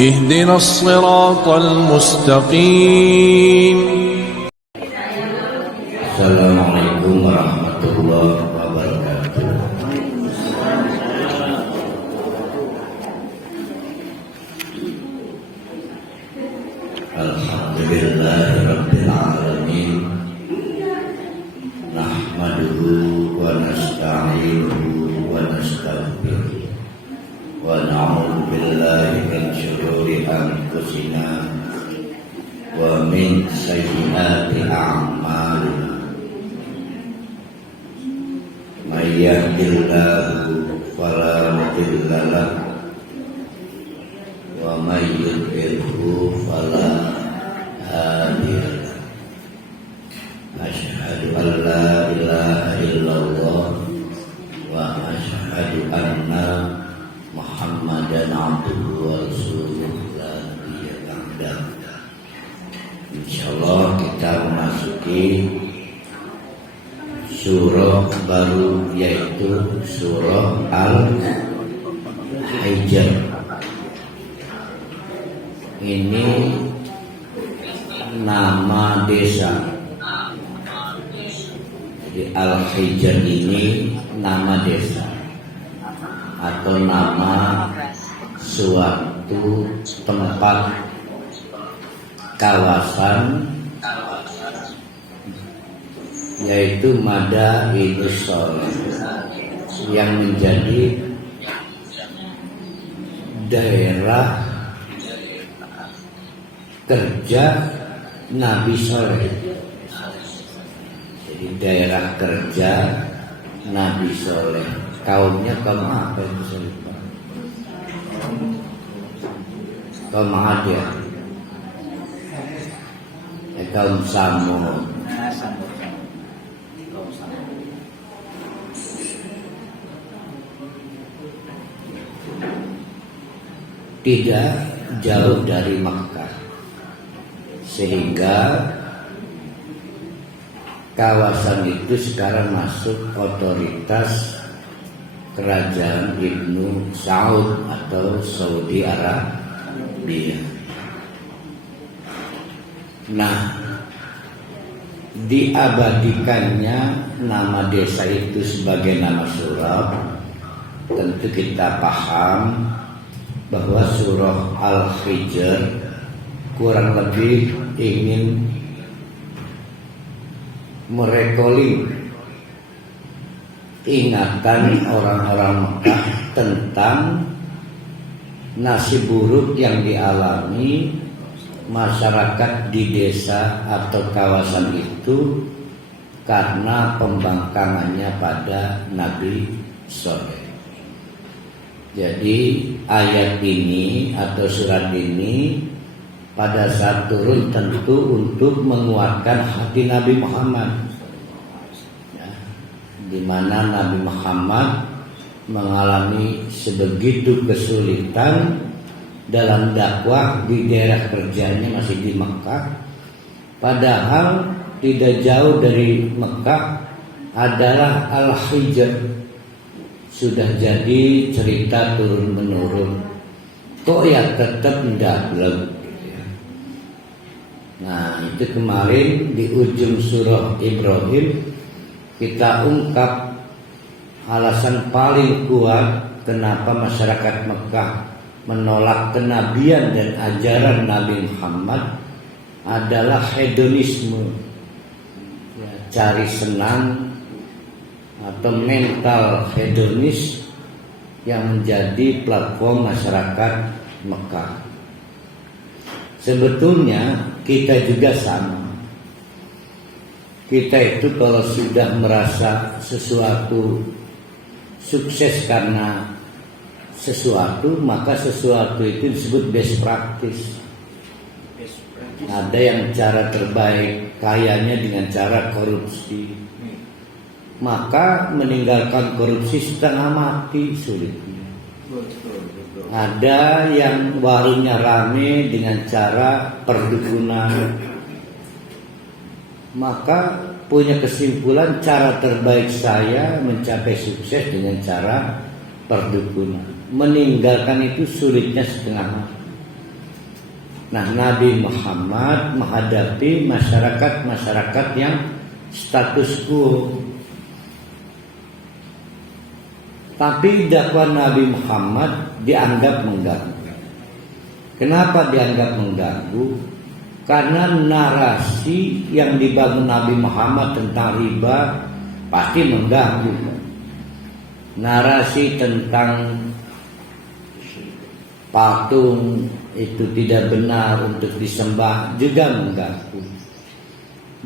اهدنا الصراط المستقيم. Assalamualaikum warahmatullahi wabarakatuh. Alhamdulillahirabbil alamin. Nahmaduhu wa nasta'inuhu wa nastaghfiruh. Wa na'udzu billahi min syururi anfusina wa min sayyiati a'malina. May yahdihillahu fala mudilla lahu wa may yudlilhu fala hadiya lahu. Asyhadu an la ilaha illallah wa asyhadu anna Muhammadan abduhu wa rasuluhu la nabiyya ba'dahu. Insyaallah kita memasuki surah baru, yaitu surah Al-Hijr. Ini nama desa. Jadi Al-Hijr ini nama desa atau nama suatu tempat, kawasan, yaitu Madainus Sholeh, yang menjadi daerah kerja Nabi Sholeh. Jadi daerah kerja Nabi Sholeh. Kaumnya kaum apa itu saya lupa. Kaum Ad ya, kaum Samud. Tidak jauh dari Makkah, sehingga kawasan itu sekarang masuk otoritas Kerajaan Ibnu Saud atau Saudi Arabia. Nah, diabadikannya nama desa itu sebagai nama surah, tentu kita paham bahwa surah Al-Hijr kurang lebih ingin merekoli ingatan orang-orang Mekah tentang nasib buruk yang dialami masyarakat di desa atau kawasan itu karena pembangkangannya pada Nabi Sholeh. Jadi ayat ini atau surat ini pada saat turun tentu untuk menguatkan hati Nabi Muhammad, di mana Nabi Muhammad mengalami sebegitu kesulitan dalam dakwah di daerah kerjanya masih di Mekah. Padahal tidak jauh dari Mekah adalah Al-Hijr. Sudah jadi cerita turun menurun, kok ya tetap tidak belum. Nah, itu kemarin di ujung surah Ibrahim kita ungkap alasan paling kuat kenapa masyarakat Mekah menolak kenabian dan ajaran Nabi Muhammad adalah hedonisme, cari senang atau mental hedonis yang menjadi platform masyarakat Mekah. Sebetulnya kita juga sama. Kita itu kalau sudah merasa sesuatu sukses karena sesuatu, maka sesuatu itu disebut best practice. Ada yang cara terbaik kayanya dengan cara korupsi, maka meninggalkan korupsi setengah mati sulitnya. Ada yang warungnya rame dengan cara perdukunan, maka punya kesimpulan cara terbaik saya mencapai sukses dengan cara perdukunan. Meninggalkan itu sulitnya setengah mati. Nah, Nabi Muhammad menghadapi masyarakat yang status quo. Tapi dakwah Nabi Muhammad dianggap mengganggu. Kenapa dianggap mengganggu? Karena narasi yang dibangun Nabi Muhammad tentang riba pasti mengganggu. Narasi tentang patung itu tidak benar untuk disembah juga mengganggu.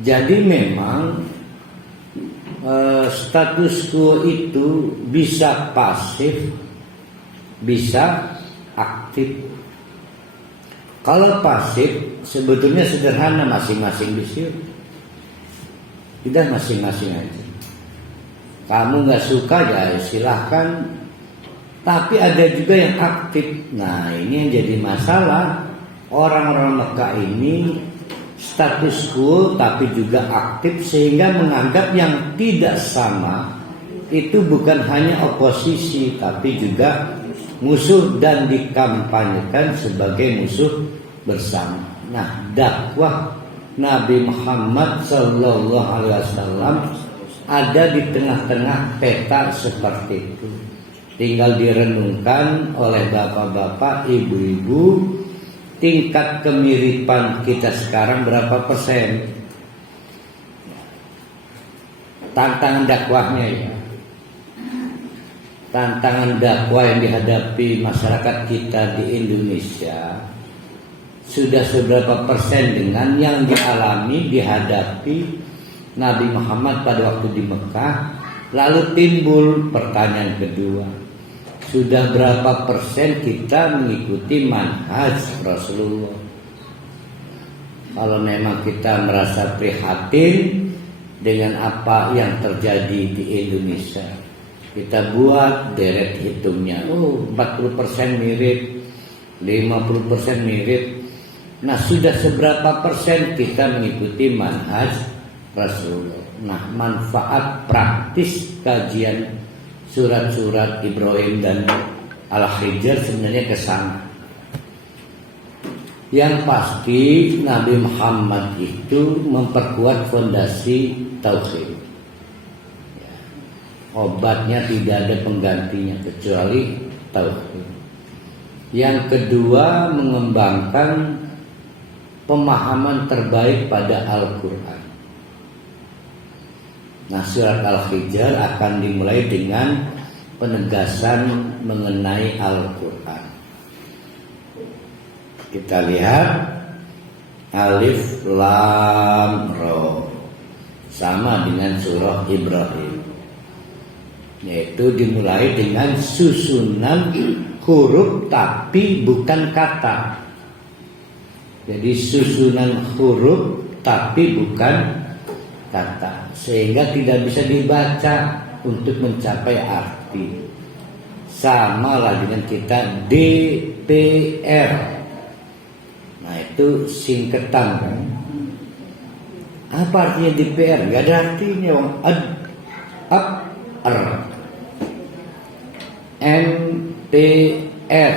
Jadi memang status quo itu bisa pasif, bisa aktif. Kalau pasif sebetulnya sederhana, masing-masing bisa. Kita masing-masing aja. Kamu nggak suka ya silahkan. Tapi ada juga yang aktif. Nah, ini yang jadi masalah. Orang-orang Mekah ini status quo tapi juga aktif, sehingga menganggap yang tidak sama itu bukan hanya oposisi tapi juga musuh dan dikampanyekan sebagai musuh bersama. Nah, dakwah Nabi Muhammad SAW ada di tengah-tengah peta seperti itu. Tinggal direnungkan oleh bapak-bapak, ibu-ibu, tingkat kemiripan kita sekarang berapa persen? Tantangan dakwahnya ya. Tantangan dakwah yang dihadapi masyarakat kita di Indonesia sudah seberapa persen dengan yang dihadapi Nabi Muhammad pada waktu di Mekah. Lalu timbul pertanyaan kedua, sudah berapa persen kita mengikuti manhaj Rasulullah? Kalau memang kita merasa prihatin dengan apa yang terjadi di Indonesia, kita buat deret hitungnya. 40% mirip, 50% mirip. Nah, sudah seberapa persen kita mengikuti manhaj Rasulullah? Nah, manfaat praktis kajian surat-surat Ibrahim dan Al-Hijr sebenarnya ke sana. Yang pasti Nabi Muhammad itu memperkuat fondasi tauhid. Obatnya tidak ada penggantinya kecuali tauhid. Yang kedua, mengembangkan pemahaman terbaik pada Al-Quran. Nah, surat Al-Hijr akan dimulai dengan penegasan mengenai Al-Quran. Kita lihat Alif Lam Ra, sama dengan surah Ibrahim, yaitu dimulai dengan susunan huruf tapi bukan kata. Jadi susunan huruf tapi bukan kata, sehingga tidak bisa dibaca untuk mencapai arti. Sama lah dengan kita DPR. Nah, itu singkatan kan. Apa artinya DPR? Gak ada artinya. NPR.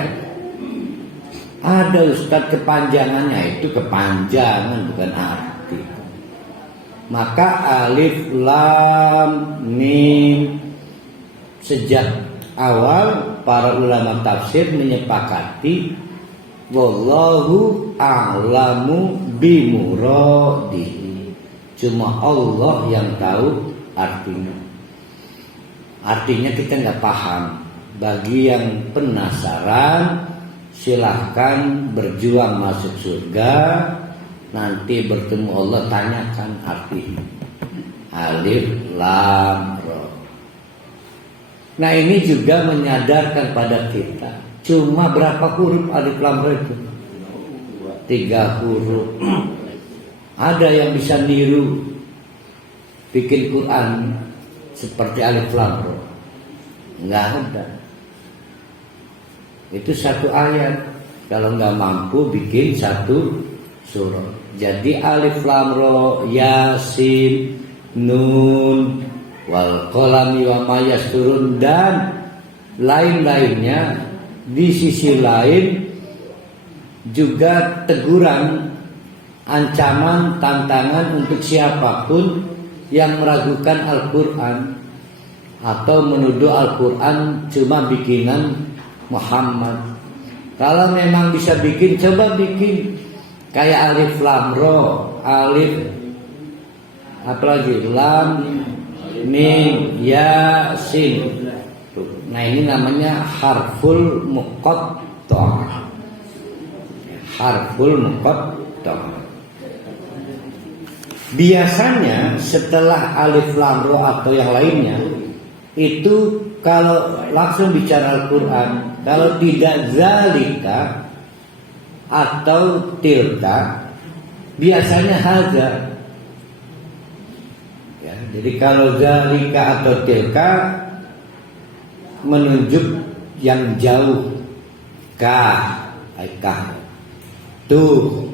Ada Ustadz kepanjangannya, itu kepanjangan bukan arti. Maka Alif Lam Mim, sejak awal para ulama tafsir menyepakati wallahu a'lamu bimuradihi. Cuma Allah yang tahu artinya. Artinya kita nggak paham. Bagi yang penasaran, silahkan berjuang masuk surga. Nanti bertemu Allah, tanyakan artinya. Alif Lam Ra. Nah, ini juga menyadarkan pada kita, cuma berapa huruf Alif Lam Ra itu? 3 huruf. Ada yang bisa niru bikin Quran seperti Alif Lam Ra? Enggak ada. Itu 1 ayat. Kalau nggak mampu bikin 1 surah. Jadi Alif Lam Ra, Yasin, Nun, wal qalami wa ma yasturun, dan lain-lainnya. Di sisi lain juga teguran, ancaman, tantangan untuk siapapun yang meragukan Al-Quran atau menuduh Al-Quran cuma bikinan Muhammad. Kalau memang bisa bikin, coba bikin kayak alif lam ro, alif apalagi lam mim ya sin. Nah ini namanya harful muqatta'. Harful muqatta'. Biasanya setelah alif lam ro atau yang lainnya itu kalau langsung bicara Al-Quran, kalau tidak zalika atau tilka, biasanya haza. Ya, jadi kalau zalika atau tilka menunjuk yang jauh, kah, tuh,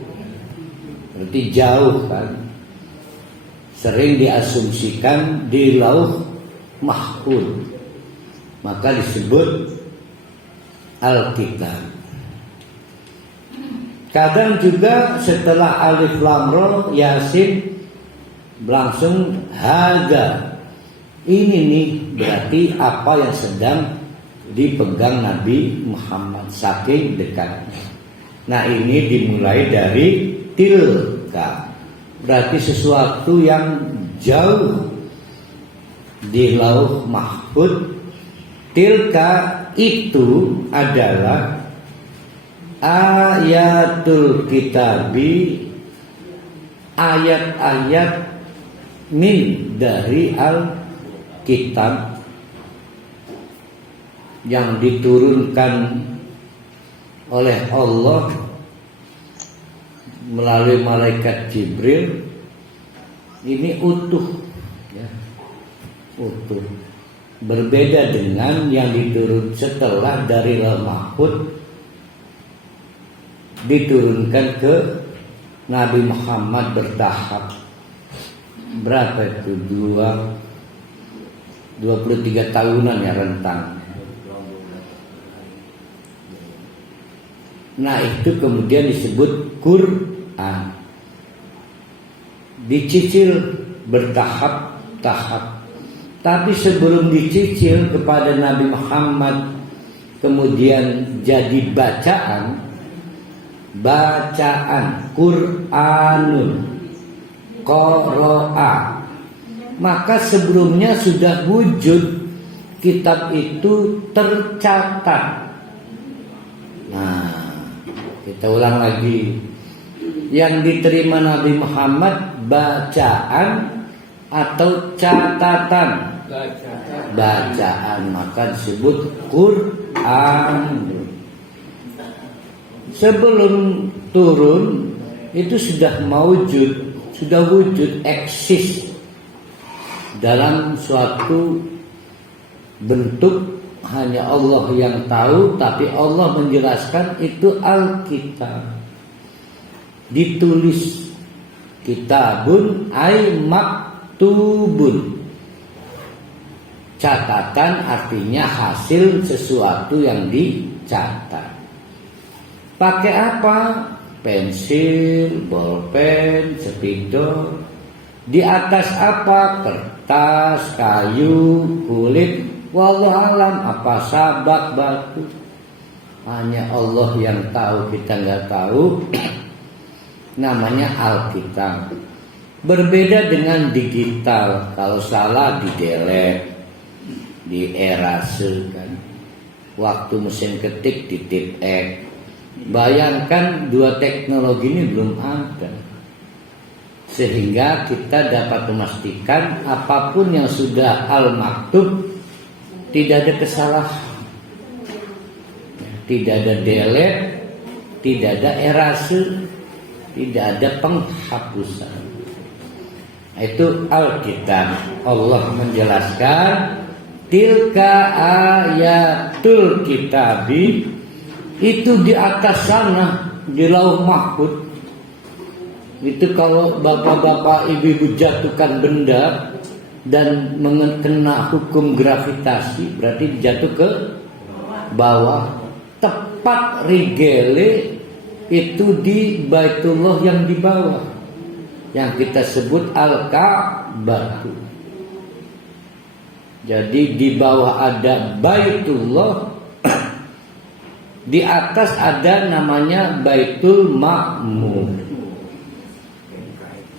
berarti jauh kan. Sering diasumsikan di lauh mahfuz, maka disebut Alkitab. Kadang juga setelah alif lam ra yasin langsung hadza. Ini nih berarti apa yang sedang dipegang Nabi Muhammad saking dekatnya. Nah ini dimulai dari tilka, berarti sesuatu yang jauh di lauh mahfuz. Tilka itu adalah ayatul kitabi, ayat-ayat min dari Al-Kitab yang diturunkan oleh Allah melalui malaikat Jibril. Ini utuh, ya, utuh. Berbeda dengan yang diturun setelah dari lauh mahfuz diturunkan ke Nabi Muhammad bertahap. Berapa itu? 23 tahunan ya rentang. Nah itu kemudian disebut Quran. Dicicil bertahap-tahap. Tapi sebelum dicicil kepada Nabi Muhammad kemudian jadi bacaan Qur'anun qara'a, maka sebelumnya sudah wujud kitab itu tercatat. Nah, kita ulang lagi. Yang diterima Nabi Muhammad bacaan atau catatan? Bacaan, maka disebut Quran. Sebelum turun itu sudah wujud, eksis dalam suatu bentuk hanya Allah yang tahu, tapi Allah menjelaskan itu Alkitab. Ditulis, kitabun ay maktubun. Catatan artinya hasil sesuatu yang dicatat. Pakai apa? Pensil, bolpen, spidol. Di atas apa? Kertas, kayu, kulit. Wallahu alam, apa sabak, batu. Hanya Allah yang tahu, kita nggak tahu. Namanya Alkitab. Berbeda dengan digital. Kalau salah di-delete, di-erase kan. Waktu mesin ketik di-tip-ek. Bayangkan dua teknologi ini belum ada. Sehingga kita dapat memastikan apapun yang sudah al-maktub tidak ada kesalahan. Tidak ada delete, tidak ada erase, tidak ada penghapusan. Itu Alkitab. Allah menjelaskan tilka ayatul kitabi, itu di atas sana di lauh mahfuz. Itu kalau bapak-bapak ibu-ibu jatuhkan benda dan kena hukum gravitasi, berarti jatuh ke bawah, tepat rigele itu di Baitullah yang di bawah, yang kita sebut Al-Ka'bah. Jadi di bawah ada Baitullah, di atas ada namanya Baitul Ma'mur.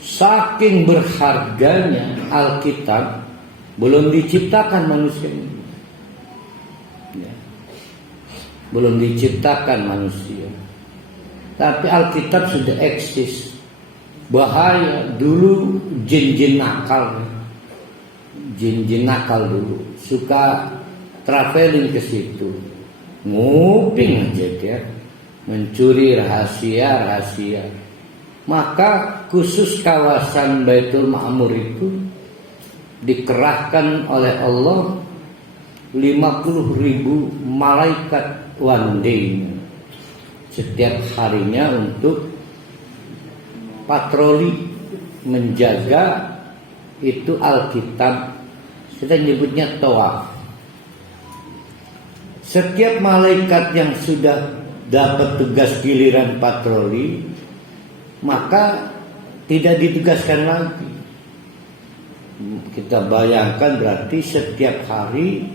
Saking berharganya Alkitab, belum diciptakan manusia ini. Ya. Belum diciptakan manusia, tapi Alkitab sudah eksis. Bahaya dulu jin-jin nakal, jin-jin nakal dulu suka traveling ke situ, nguping aja dia, mencuri rahasia-rahasia. Maka khusus kawasan Baitul Ma'mur itu dikerahkan oleh Allah 50.000 malaikat one day setiap harinya untuk patroli menjaga itu Alkitab. Kita nyebutnya tawaf. Setiap malaikat yang sudah dapat tugas giliran patroli, maka tidak ditugaskan lagi. Kita bayangkan berarti setiap hari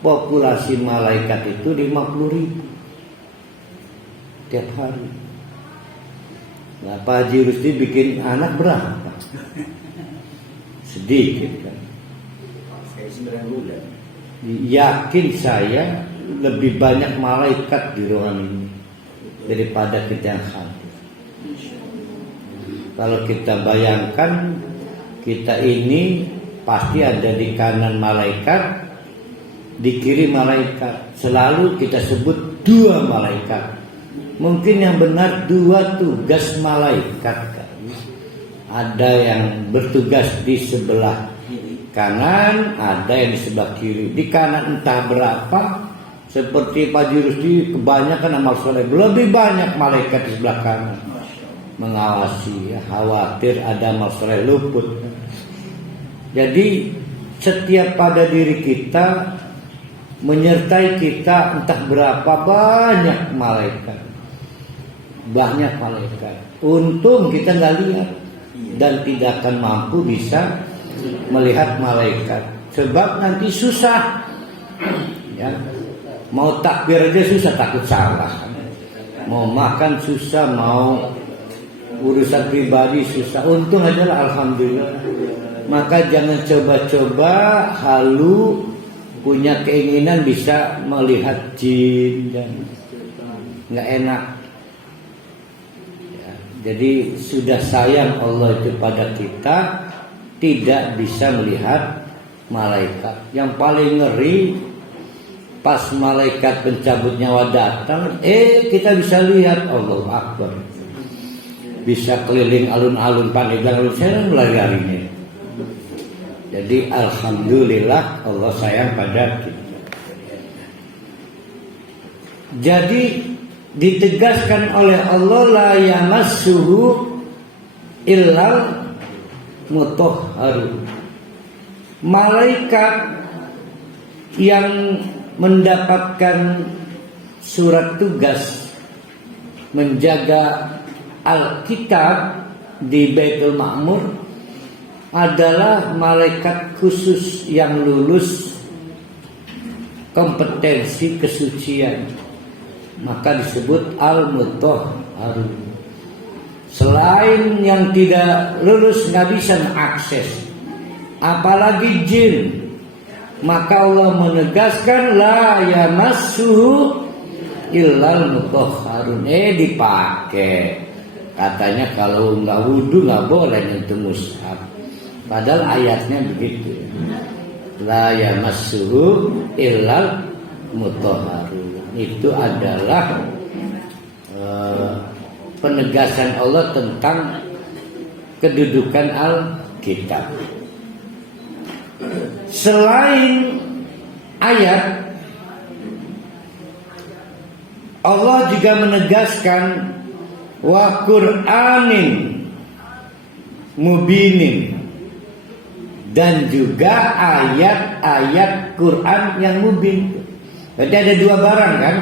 populasi malaikat itu 50.000 tiap hari. Nah, Pak Haji Rusdi bikin anak berapa? Sedikit kan? Saya 9 bulan. Yakin saya lebih banyak malaikat di ruangan ini daripada kita yang hadir. Kalau kita bayangkan, kita ini pasti ada di kanan malaikat, di kiri malaikat. Selalu kita sebut 2 malaikat. Mungkin yang benar 2 tugas malaikat. Ada yang bertugas di sebelah kanan, ada yang di sebelah kiri. Di kanan entah berapa, seperti Pak Rusdi kebanyakan amal soleh, lebih banyak malaikat di sebelah kanan mengawasi, ya, khawatir ada amal soleh luput. Jadi setiap pada diri kita, menyertai kita entah berapa banyak malaikat. Banyak malaikat. Untung kita nggak lihat dan tidak akan mampu bisa melihat malaikat. Sebab nanti susah. Ya. Mau takbir aja susah, takut salah. Mau makan susah, mau urusan pribadi susah. Untung aja lah, alhamdulillah. Maka jangan coba-coba halu punya keinginan bisa melihat jin, dan nggak enak. Ya, jadi sudah sayang Allah itu pada kita, tidak bisa melihat malaikat. Yang paling ngeri pas malaikat pencabut nyawa datang, kita bisa lihat Allah Akbar. Bisa keliling alun-alun Pandeglang, saya lari-larinya. Jadi alhamdulillah Allah sayang pada kita. Jadi ditegaskan oleh Allah, la yamassuhu illal mutahharun. Malaikat yang mendapatkan surat tugas menjaga Alkitab di Baitul Ma'mur adalah malaikat khusus yang lulus kompetensi kesucian, maka disebut al-mutahharun. Selain yang tidak lulus nggak bisa mengakses, apalagi jin. Maka Allah menegaskan la yamassuhu illal mutahharun. Dipakai. Katanya kalau nggak wudu nggak boleh nyentuh mushaf. Padahal ayatnya begitu. La yamassuhu illal mutahharun. Itu adalah penegasan Allah tentang kedudukan Alkitab. Selain ayat, Allah juga menegaskan wa Qur'anin mubinin, dan juga ayat-ayat Quran yang mubin. Berarti ada 2 barang kan?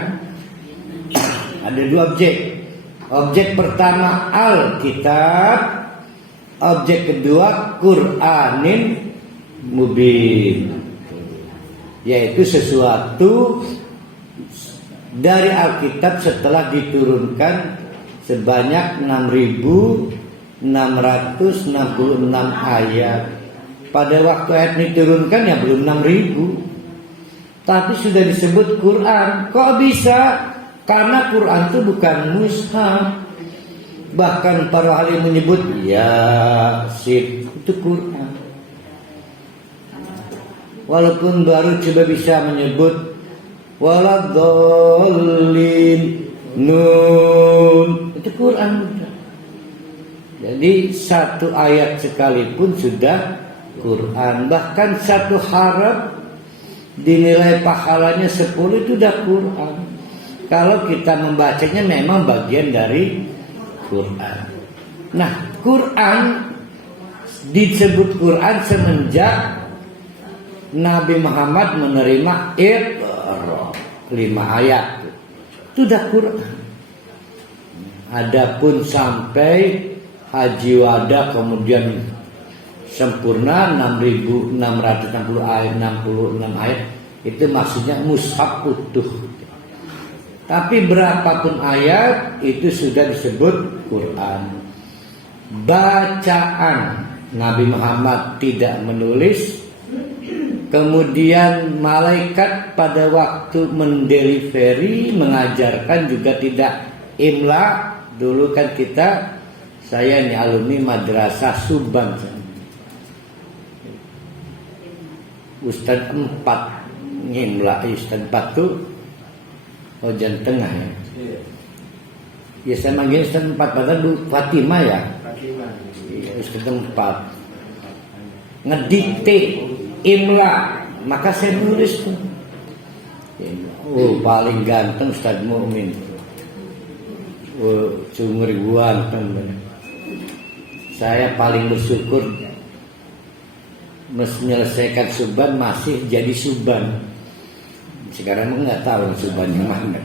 Ada 2 objek. Objek pertama Alkitab, objek kedua Qur'anin mubin, yaitu sesuatu dari Alkitab setelah diturunkan sebanyak 6.666 ayat. Pada waktu ayat ini diturunkan ya belum 6.000, tapi sudah disebut Quran. Kok bisa? Karena Quran itu bukan mushaf. Bahkan para ahli menyebut Yasin itu Quran. Walaupun baru coba bisa menyebut waladhdallin nun, itu Quran. Jadi satu ayat sekalipun sudah Quran. Bahkan satu harap dinilai pahalanya 10 itu sudah Quran. Kalau kita membacanya memang bagian dari Quran. Nah, Quran disebut Quran semenjak Nabi Muhammad menerima Iqra 5 ayat. Itu sudah Quran. Adapun sampai Haji Wada kemudian sempurna 6.660 ayat, 66 ayat, itu maksudnya mushaf utuh. Tapi berapapun ayat itu sudah disebut Quran. Bacaan Nabi Muhammad tidak menulis. Kemudian malaikat pada waktu mendelivery mengajarkan juga tidak imla. Dulu kan saya ini alumni madrasah Subang. Ustadz 4 ngimla, Ustadz 4 tuh Ojan Tengah ya. Ya saya manggil Ustadz 4 padahal dulu Fatimah ya. Ustadz 4 ngedikte imla, maka saya nulis tuh. Paling ganteng Ustadz Mu'min. Sumur ganteng. Saya paling bersyukur menyelesaikan Suban masih jadi Suban. Sekarang nggak tahu Suban yang mana.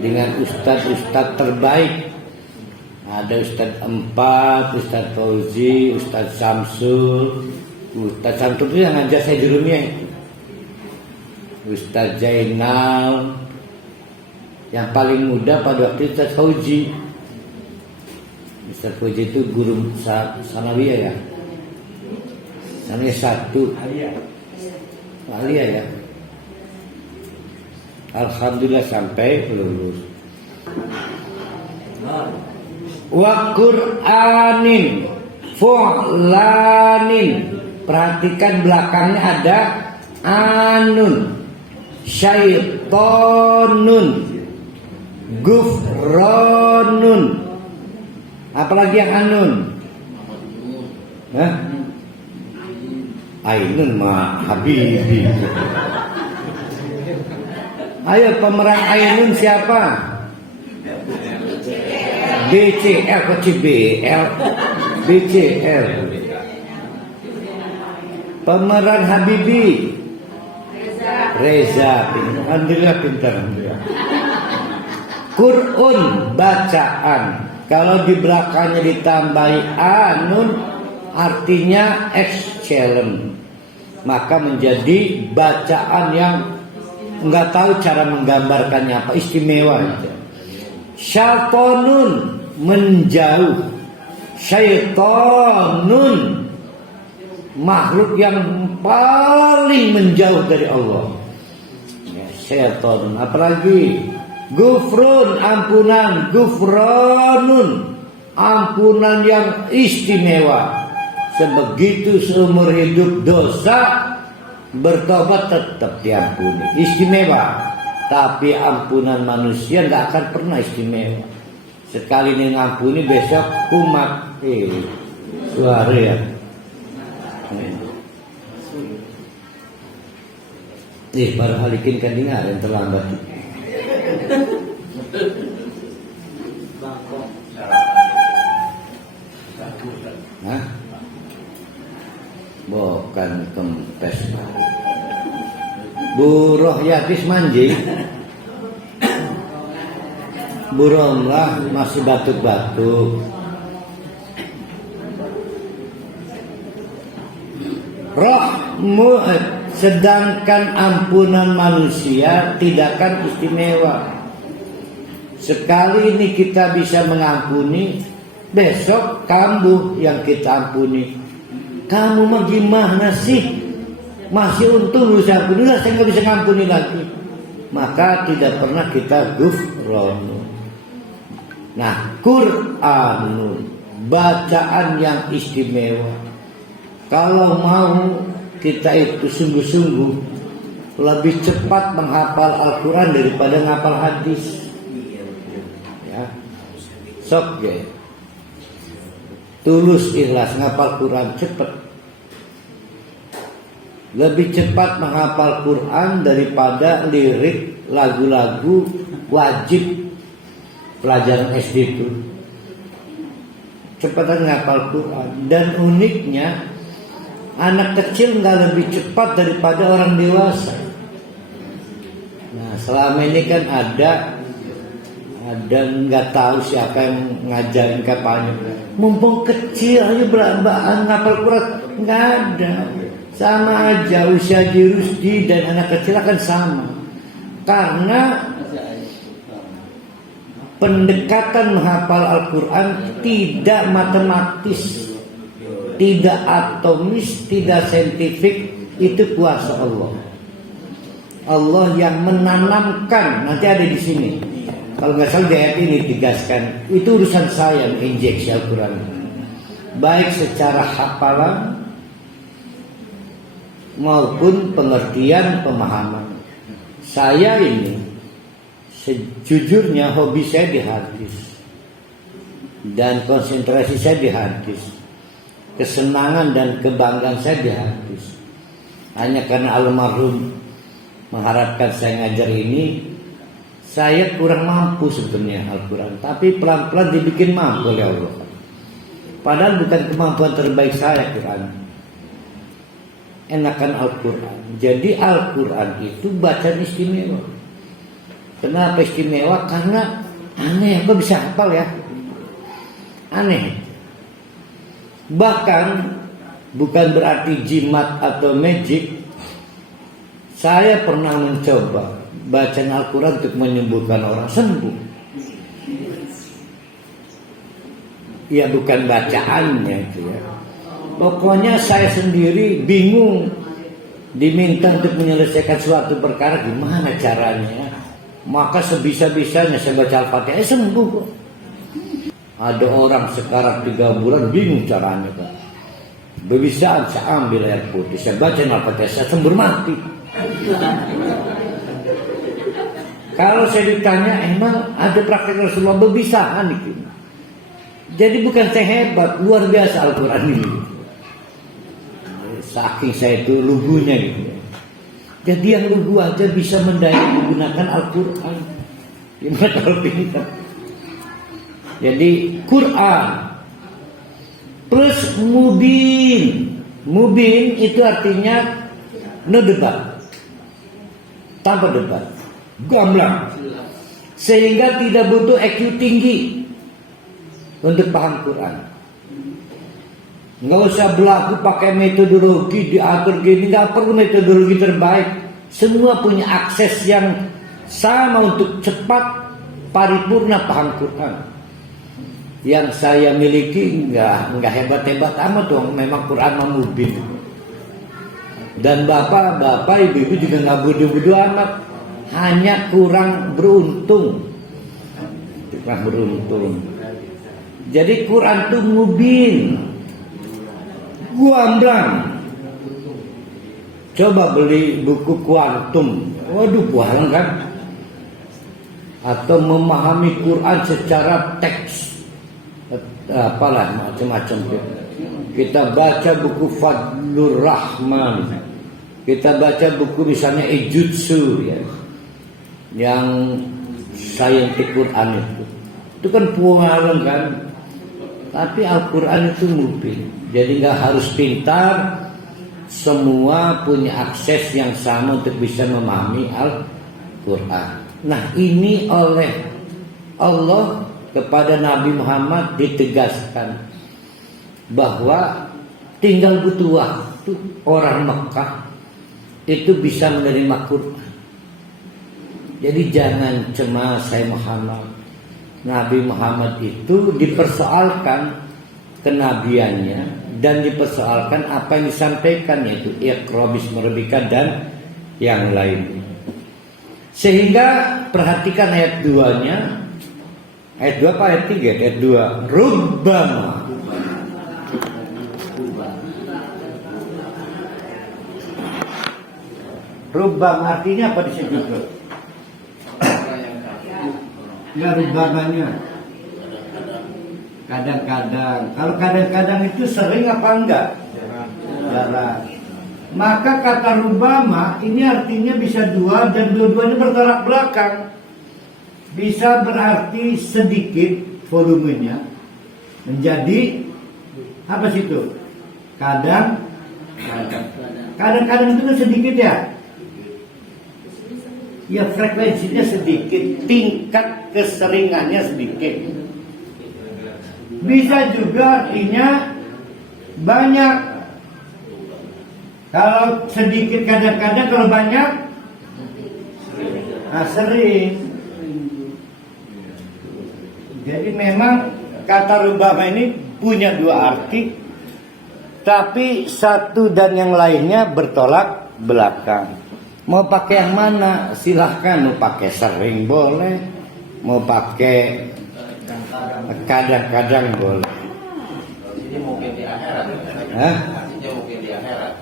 Dengan ustadz terbaik. Ada Ustadz 4, Ustadz Fauzi, Ustadz Samsul. Ustadz Samsul itu yang ngajar saya di Rumia itu. Ustadz Zainal. Yang paling muda pada waktu itu Ustadz Fauzi. Ustadz Fauzi itu guru Sanawiyah ya. Sanawiyah 1 Aliyah ya. Alhamdulillah sampai lulus. Wa Qur'anin fu'lanin. Perhatikan belakangnya ada anun, syaitonun, gufronun. Apalagi yang anun? Hah? Ainun ma habibi. Ayo pemeran Ainun siapa? BCL ke CBL. BCL. Pemeran Habibi. Reza. Alhamdulillah pintar. Qur'an bacaan. Kalau di belakangnya ditambahi anun artinya excellent. Maka menjadi bacaan yang nggak tahu cara menggambarkannya apa, istimewa. Syaitonun menjauh, syaitonun makhluk yang paling menjauh dari Allah. Syaitonun, apalagi gufrun ampunan, gufronun ampunan yang istimewa. Sebegitu seumur hidup dosa, bertobat tetap diampuni, istimewa. Tapi ampunan manusia tidak akan pernah istimewa. Sekali ini ngampuni, besok kumat. Suara ya. Baru halikin kan dengar yang terlambat. Hah? Bukan kempes. Bu Rohyatis Manji Burumlah masih batuk-batuk. Sedangkan ampunan manusia tidak akan istimewa. Sekali ini kita bisa mengampuni, besok kamu yang kita ampuni. Kamu mah gimana sih? Masih untung bisa ampuni, saya nggak bisa ngampuni lagi. Maka tidak pernah kita ghufranu. Nah, Qur'anun, bacaan yang istimewa. Kalau mau kita itu sungguh-sungguh lebih cepat menghafal Al-Quran daripada menghafal hadis. Ya, sok ya. Tulus ikhlas menghafal Quran cepat. Lebih cepat menghafal Quran daripada lirik lagu-lagu wajib pelajaran SD itu. Cepatan menghafal Quran. Dan uniknya, anak kecil nggak lebih cepat daripada orang dewasa. Nah, selama ini kan ada nggak tahu siapa yang ngajarin kapannya. Mumpung kecil aja ngapal Quran, nggak ada. Sama aja usia Rusdi dan anak kecil akan sama. Karena pendekatan menghafal Al-Quran tidak matematis, tidak atomis, tidak saintifik, itu kuasa Allah. Allah yang menanamkan, nanti ada di sini. Kalau nggak salah di ayat ini ditegaskan, itu urusan saya menginjeksi Al-Quran, baik secara hafalan maupun pengertian pemahaman. Saya ini sejujurnya hobi saya di hadis dan konsentrasi saya di hadis. Kesenangan dan kebanggaan saya di hadis. Hanya karena almarhum mengharapkan saya ngajar ini, saya kurang mampu sebenarnya Al-Quran. Tapi pelan-pelan dibikin mampu oleh Allah. Padahal bukan kemampuan terbaik saya Quran. Enakan Al-Quran. Jadi Al-Quran itu bacaan istimewa. Kenapa istimewa? Karena aneh, kok bisa hafal ya? Aneh. Bahkan bukan berarti jimat atau magic. Saya pernah mencoba bacaan Al-Quran untuk menyembuhkan orang, sembuh. Ya bukan bacaannya itu ya. Pokoknya saya sendiri bingung diminta untuk menyelesaikan suatu perkara, gimana caranya. Maka sebisa-bisanya saya baca Al-Fatihah, sembuh kok. Ada orang sekarang 3 bulan bingung caranya Pak. Bebisaan saya ambil air putih, saya baca Al-Fatihah, saya sembuh mati. Kalau saya ditanya, emang ada praktek Rasulullah bebisaan itu. Jadi bukan saya hebat, luar biasa Al-Quran ini. Saking saya itu lugunya gitu. Jadi yang lugu aja bisa mendaya menggunakan Al-Quran. Gimana kalau pintar? Jadi Quran plus mubin. Mubin itu artinya no debat, tanpa debat, gamblang, sehingga tidak butuh IQ tinggi untuk paham Quran. Nggak usah berlaku pakai metodologi diatur gini, nggak perlu metodologi terbaik. Semua punya akses yang sama untuk cepat paripurna paham Quran. Yang saya miliki nggak hebat-hebat amat dong, memang Quran mubin. Dan bapak ibu juga nggak bodoh-bodoh amat, hanya kurang beruntung. Jadi Quran itu mubin, gamblang. Coba beli buku kuantum, waduh buang kan? Atau memahami Quran secara teks, apalah macam-macam. Kita baca buku Fadlur Rahman, kita baca buku misalnya Ijutsu ya, yang saintik Quran itu kan pualan kan. Tapi Al-Quran itu mubin. Jadi nggak harus pintar, semua punya akses yang sama untuk bisa memahami Al-Quran. Nah ini oleh Allah kepada Nabi Muhammad ditegaskan bahwa tinggal butuh waktu orang Mekah itu bisa menerima Quran. Jadi jangan cemas saya Muhammad. Nabi Muhammad itu dipersoalkan kenabiannya dan dipersoalkan apa yang disampaikan, yaitu Iqra bismi rabbika dan yang lainnya. Sehingga perhatikan ayat 2-nya. Ayat 2 apa ayat 3? Ayat 2. Rubbama. Rubbama artinya apa di situ? Ya rubbamanya. Kadang-kadang. Kalau kadang-kadang itu sering apa enggak? Jarang. Maka kata rubbama ini artinya bisa dua dan dua-duanya bertolak belakang. Bisa berarti sedikit volumenya menjadi apa situ? Kadang-kadang itu kan sedikit ya. Ya frekuensinya sedikit, tingkat keseringannya sedikit. Bisa juga artinya banyak. Kalau sedikit kadang-kadang, kalau banyak sering. Jadi memang kata rubbama ini punya dua arti, tapi satu dan yang lainnya bertolak belakang. Mau pakai yang mana? Silahkan. Mau pakai sering boleh, mau pakai kadang-kadang boleh. Ini mungkin di akhirat. Artinya mungkin di akhirat.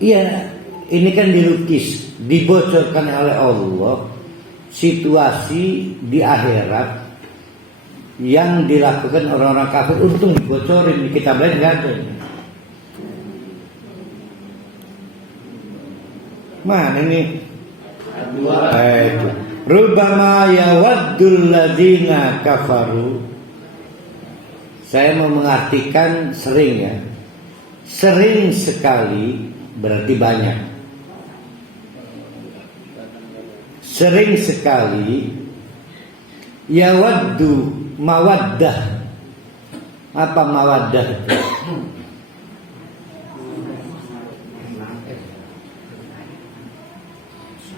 Iya, ini kan dilukis, dibocorkan oleh Allah situasi di akhirat yang dilakukan orang-orang kafir. Untung dibocorin, di kitab lain nggak ada. Mana ini? Itu. Rubbama yawaddul ladzina kafaru. Saya mau mengartikan sering ya. Sering sekali berarti banyak. Sering sekali yawaddu mawaddah. Apa mawaddah itu?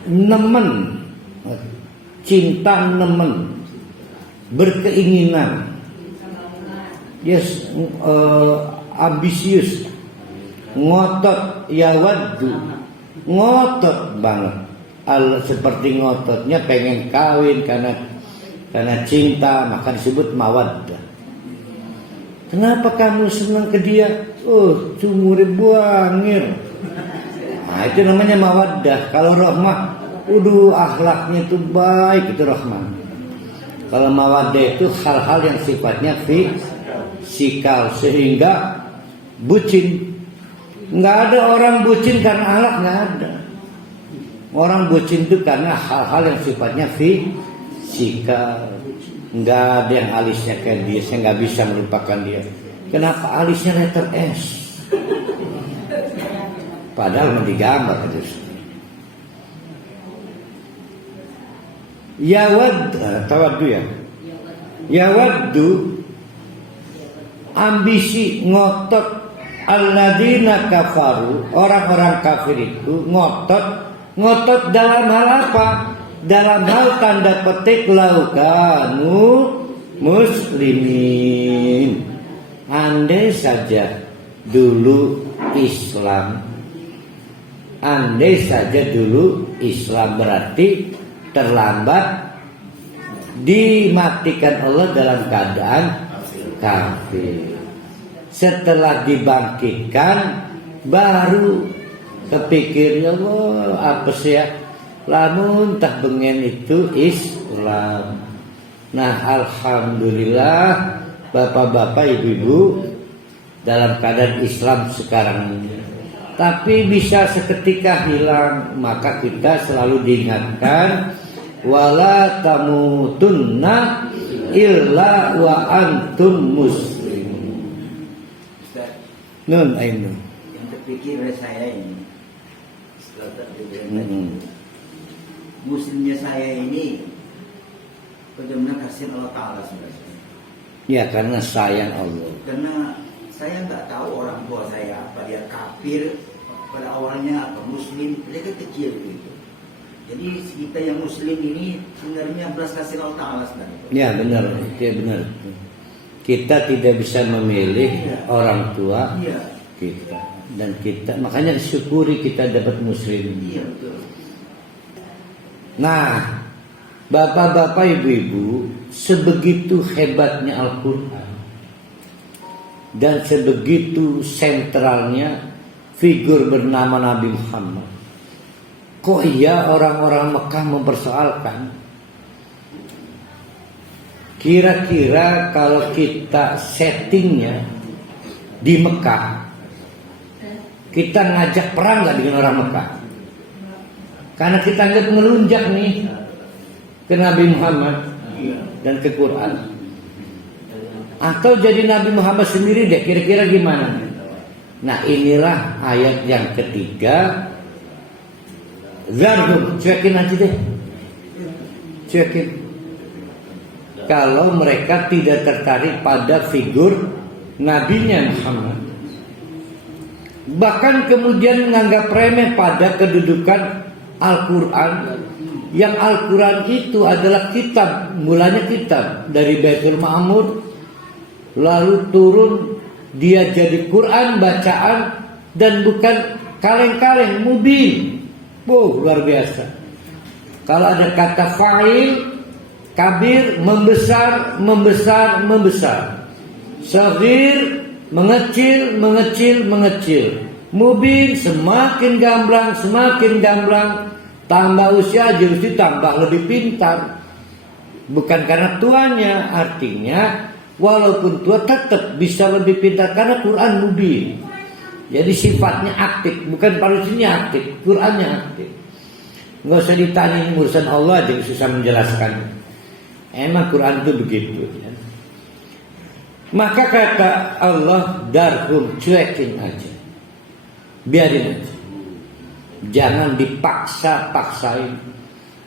Nemen, cinta nemen, berkeinginan, yes, ambisius, ngotot, yawaddu, ngotot banget. Seperti ngototnya pengen kawin karena cinta, maka disebut mawaddah. Kenapa kamu senang ke dia? Oh, cumuri buangir. Nah, itu namanya mawaddah. Kalau rahmah, akhlaknya itu baik, itu rahmah. Kalau mawaddah itu hal-hal yang sifatnya fisikal, sehingga bucin. Nggak ada orang bucin karena akhlak, nggak ada. Orang bucin itu karena hal-hal yang sifatnya fisikal. Nggak ada yang alisnya kayak dia, saya nggak bisa melupakan dia. Kenapa alisnya letter S? Padahal digambar itu. Tawaddu ya. Yawaddu ambisi, ngotot, alladzina kafaru, orang-orang kafir itu ngotot dalam hal apa? Dalam hal tanda petik laukanu muslimin. Andai saja dulu Islam berarti terlambat dimatikan Allah dalam keadaan kafir. Setelah dibangkitkan baru kepikir, ya Allah, apa sih ya, lamun tak bengen itu Islam. Nah, alhamdulillah bapak-bapak, ibu-ibu dalam keadaan Islam sekarang ini. Tapi bisa seketika hilang, maka kita selalu diingatkan, wala tamutunna illa wa antum muslimun. Nun ainu. Yang terpikir oleh saya ini, setelah muslimnya saya ini benar-benar kasih Allah Ta'ala sebenarnya. Ya karena sayang Allah. Karena saya nggak tahu orang tua saya apa dia kafir pada awalnya atau muslim, dia kan kecil gitu. Jadi kita yang muslim ini sebenarnya belas kasih Allah Ta'ala sebenarnya. Ya benar, ya benar. Kita tidak bisa memilih orang tua kita, dan kita makanya syukuri kita dapat muslim. Iya betul. Nah, bapak-bapak, ibu-ibu, sebegitu hebatnya Al-Quran dan sebegitu sentralnya figur bernama Nabi Muhammad. Kok iya orang-orang Mekah mempersoalkan? Kira-kira kalau kita settingnya di Mekah, kita ngajak perang nggak dengan orang Mekah? Karena kita nggak melunjak nih ke Nabi Muhammad dan ke Quran. Atau jadi Nabi Muhammad sendiri deh, kira-kira gimana? Nah inilah ayat yang ketiga. Zarhum, cuekin aja deh. Cuekin. Kalau mereka tidak tertarik pada figur Nabinya Muhammad, bahkan kemudian menganggap remeh pada kedudukan Al-Quran, yang Al-Quran itu adalah kitab, mulanya kitab dari Baitul Ma'mur, lalu turun dia jadi Quran bacaan dan bukan kaleng-kaleng, mubin. Luar biasa. Kalau ada kata fa'il, kabir, membesar, membesar, membesar. Saghir, mengecil, mengecil, mengecil. Mubin, semakin gamblang, semakin gamblang. Tambah usia, justru tambah lebih pintar. Bukan karena tuanya, artinya walaupun tua tetap bisa lebih pintar karena Quran mubin. Jadi sifatnya aktif, bukan palusinya aktif, Qurannya aktif. Nggak usah ditanya urusan Allah aja susah menjelaskan. Emang Quran itu begitu. Ya. Maka kata Allah, darhum, cuekin aja, biarin aja. Jangan dipaksa-paksain.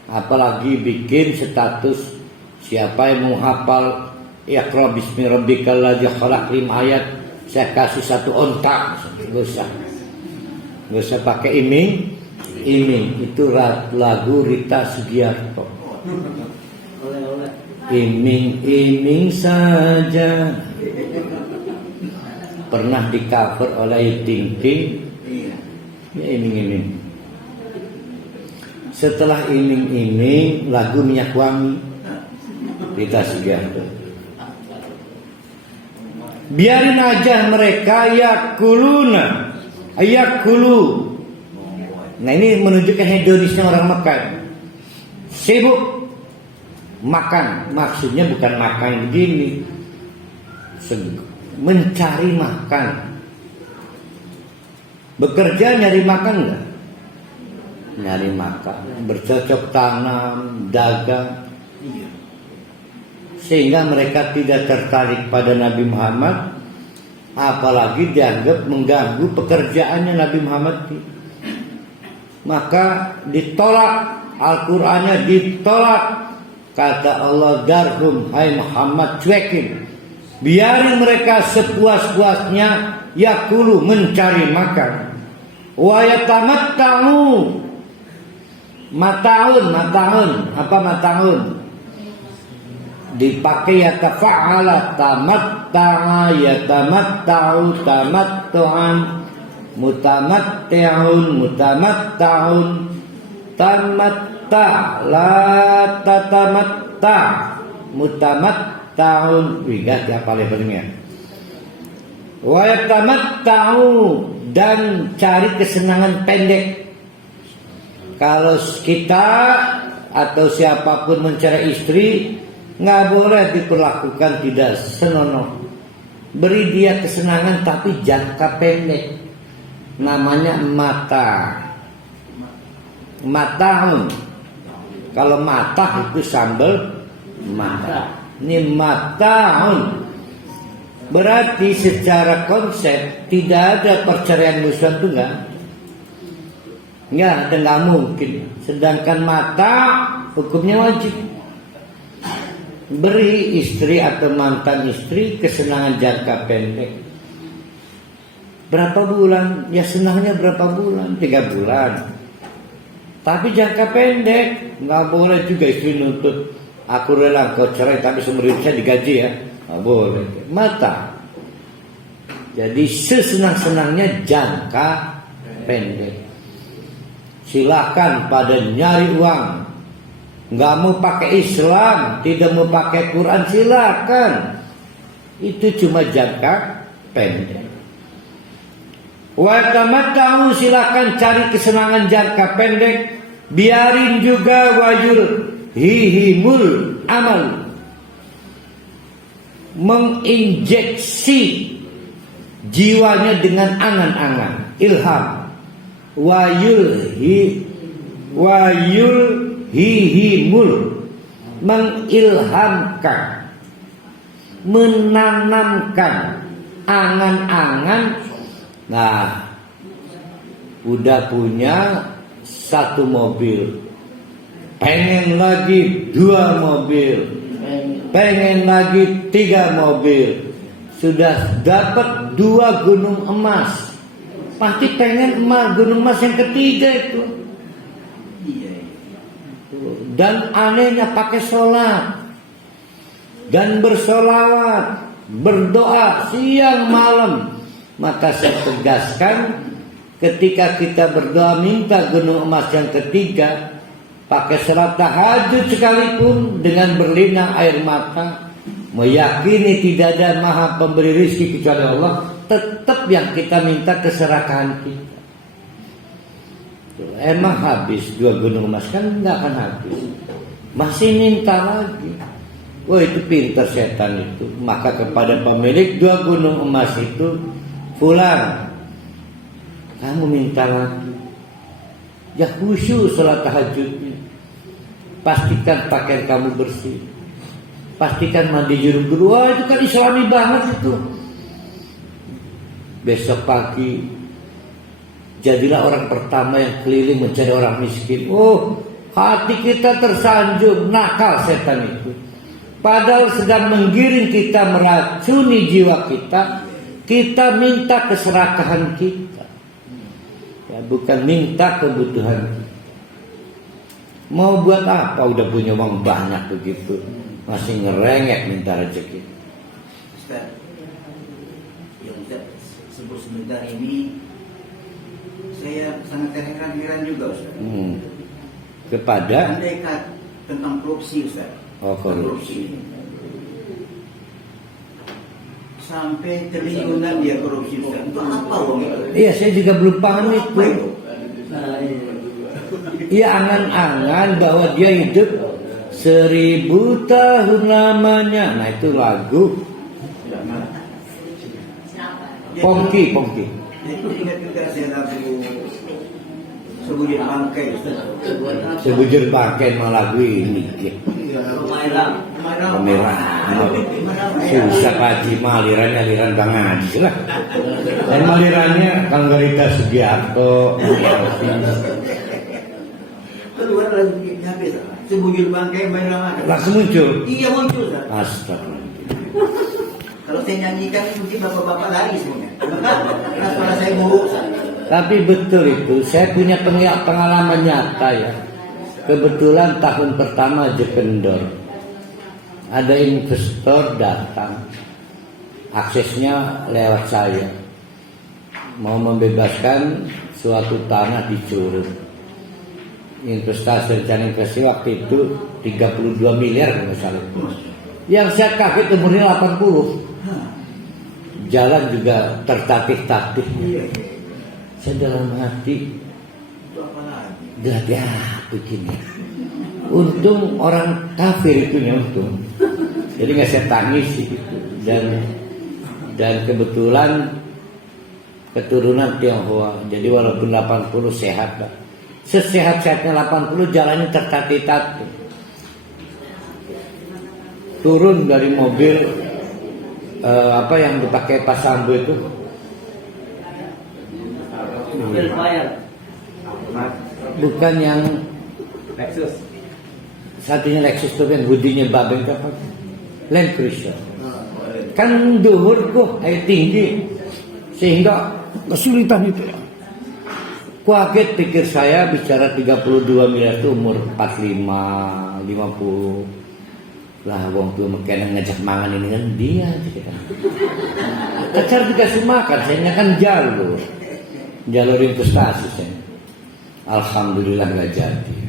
Apalagi bikin status siapa yang mau hafal Iqra bismi rabbikal ladzi khalaq 5 ayat, saya kasih 1 ontak. Gak usah pakai iming. Itu lagu Rita Sugiarto. Iming saja. Pernah di cover oleh Ting Ting. Ya iming. Setelah iming lagu Minyak Wangi Rita Sugiarto. Biarin aja mereka yakulu. Nah ini menunjukkan hedonisnya orang Mekah. Sibuk makan, maksudnya bukan makan begini, mencari makan. Bekerja nyari makan enggak? Nyari makan, bercocok tanam, dagang. Sehingga mereka tidak tertarik pada Nabi Muhammad, apalagi dianggap mengganggu pekerjaannya Nabi Muhammad. Maka ditolak, Al-Qur'annya ditolak. Kata Allah, darhum, hai Muhammad, cuekin. Biarin mereka sepuas-puasnya yakulu, mencari makan. Wa yatamatta'u. Mata'un. Apa mata'un? Dipakai yatafa'ala, tamatta'a, yatamatta'u, tamattu'an, mutamatta'un, tamatta, la tatamatta, mutamatta'un. Wigat ya paling pentingnya. Wa yatamatta'u, dan cari kesenangan pendek. Kalau kita atau siapapun mencari istri, nggak boleh diperlakukan tidak senonoh. Beri dia kesenangan tapi jangka pendek. Namanya mata'un. Kalau mata itu sambal mata. Ini mata'un. Berarti secara konsep tidak ada perceraian musuhan itu nggak mungkin. Sedangkan mata hukumnya wajib. beri istri atau mantan istri kesenangan jangka pendek. Berapa bulan? Ya senangnya berapa bulan? 3 bulan. Tapi jangka pendek, nggak boleh juga istri nuntut, aku rela kau cerai tapi seumur hidup saya digaji ya, nggak boleh. Mata. Jadi sesenang-senangnya jangka pendek. Silakan pada nyari uang, nggak mau pakai Islam, tidak mau pakai Quran, silakan. Itu cuma jangka pendek. Wa tamatta'u, silakan cari kesenangan jangka pendek, biarin juga wajul hihimul amal, menginjeksi jiwanya dengan angan-angan, ilham, wayul hihimul, mengilhamkan, menanamkan angan-angan. Nah, udah punya 1 mobil, pengen lagi 2 mobil, pengen lagi 3 mobil, sudah dapat 2 gunung emas, pasti pengen gunung emas yang ketiga itu. Dan anehnya pakai sholat dan bersolawat, berdoa siang malam. Maka saya tegaskan, ketika kita berdoa minta gunung emas yang ketiga, pakai sholat tahajud sekalipun dengan berlinang air mata, meyakini tidak ada maha pemberi rezeki kecuali Allah, tetap yang kita minta keserakahan kita. Emang habis 2 gunung emas? Kan nggak akan habis, masih minta lagi. Wah, itu pintar setan itu. Maka kepada pemilik 2 gunung emas itu, fulan, kamu minta lagi. Ya khusyuk sholat tahajudnya. Pastikan pakaian kamu bersih. Pastikan mandi junub dulu. Wah, itu kan islami banget itu. Besok pagi jadilah orang pertama yang keliling mencari orang miskin. Oh, hati kita tersanjung. Nakal setan itu. Padahal sedang menggiring kita, meracuni jiwa kita. Kita minta keserakahan kita, ya, bukan minta kebutuhan kita. Mau buat apa? Udah punya uang banyak begitu, masih ngerengek minta rezeki. Ustaz, yang Ustaz sebut sebentar ini, saya sangat terheran-heran juga Ustaz. Kepada? Andai kata tentang korupsi Ustaz. Oh, korupsi. Sampai triliunan dia korupsi Ustaz. Itu apa uang itu? Iya, saya juga belum paham itu. Iya, angan-angan bahwa dia hidup 1000 tahun lamanya. Nah, itu lagu Pongki. Itu ingat juga saya lagu Sebujur Bangkai Ustaz. Sebujur Bangkai malah lagu ini. Merah. Susah Haji aliran Bang Haji lah. Dan alirannya Kang Garita Sugiarto. Keluar lagi habis. Sebujur Bangkai merah. Langsung muncul. Iya muncul Ustaz. Astagfirullah. Kalau saya nyanyikan mungkin bapak-bapak lari semuanya. Karena suara saya buruk Ustaz. Tapi betul itu, saya punya pengalaman nyata ya. Kebetulan tahun pertama aja kendor. Ada investor datang, aksesnya lewat saya, mau membebaskan suatu tanah di Curug. Investasi rencana investasi waktu itu 32 miliar misalnya. Yang saya kaget umurnya 80. Jalan juga tertatih-tatih. Saya dalam hati, ya begini. Untung orang kafir itu untung. Jadi nggak saya tangis gitu. Dan kebetulan keturunan Tionghoa. Jadi walaupun 80 sehat lah. Sesehat-sehatnya 80 jalannya tertatih-tatih. Turun dari mobil apa yang dipakai Pak Sambo itu? Mobil fire. Bukan yang Lexus. satunya Lexus tuh yang budinya babeng apa? Land Cruiser. Kan dhuwur kok, tinggi. Sehingga kesulitan itu. Kaget pikir saya bicara 32 miliar itu umur 45, 50. Lah wong tuh mekene ngajak mangan ini kan dia kita. Kecar dikasih makan, saya kan jalur investasi saya. Alhamdulillah nggak jadi.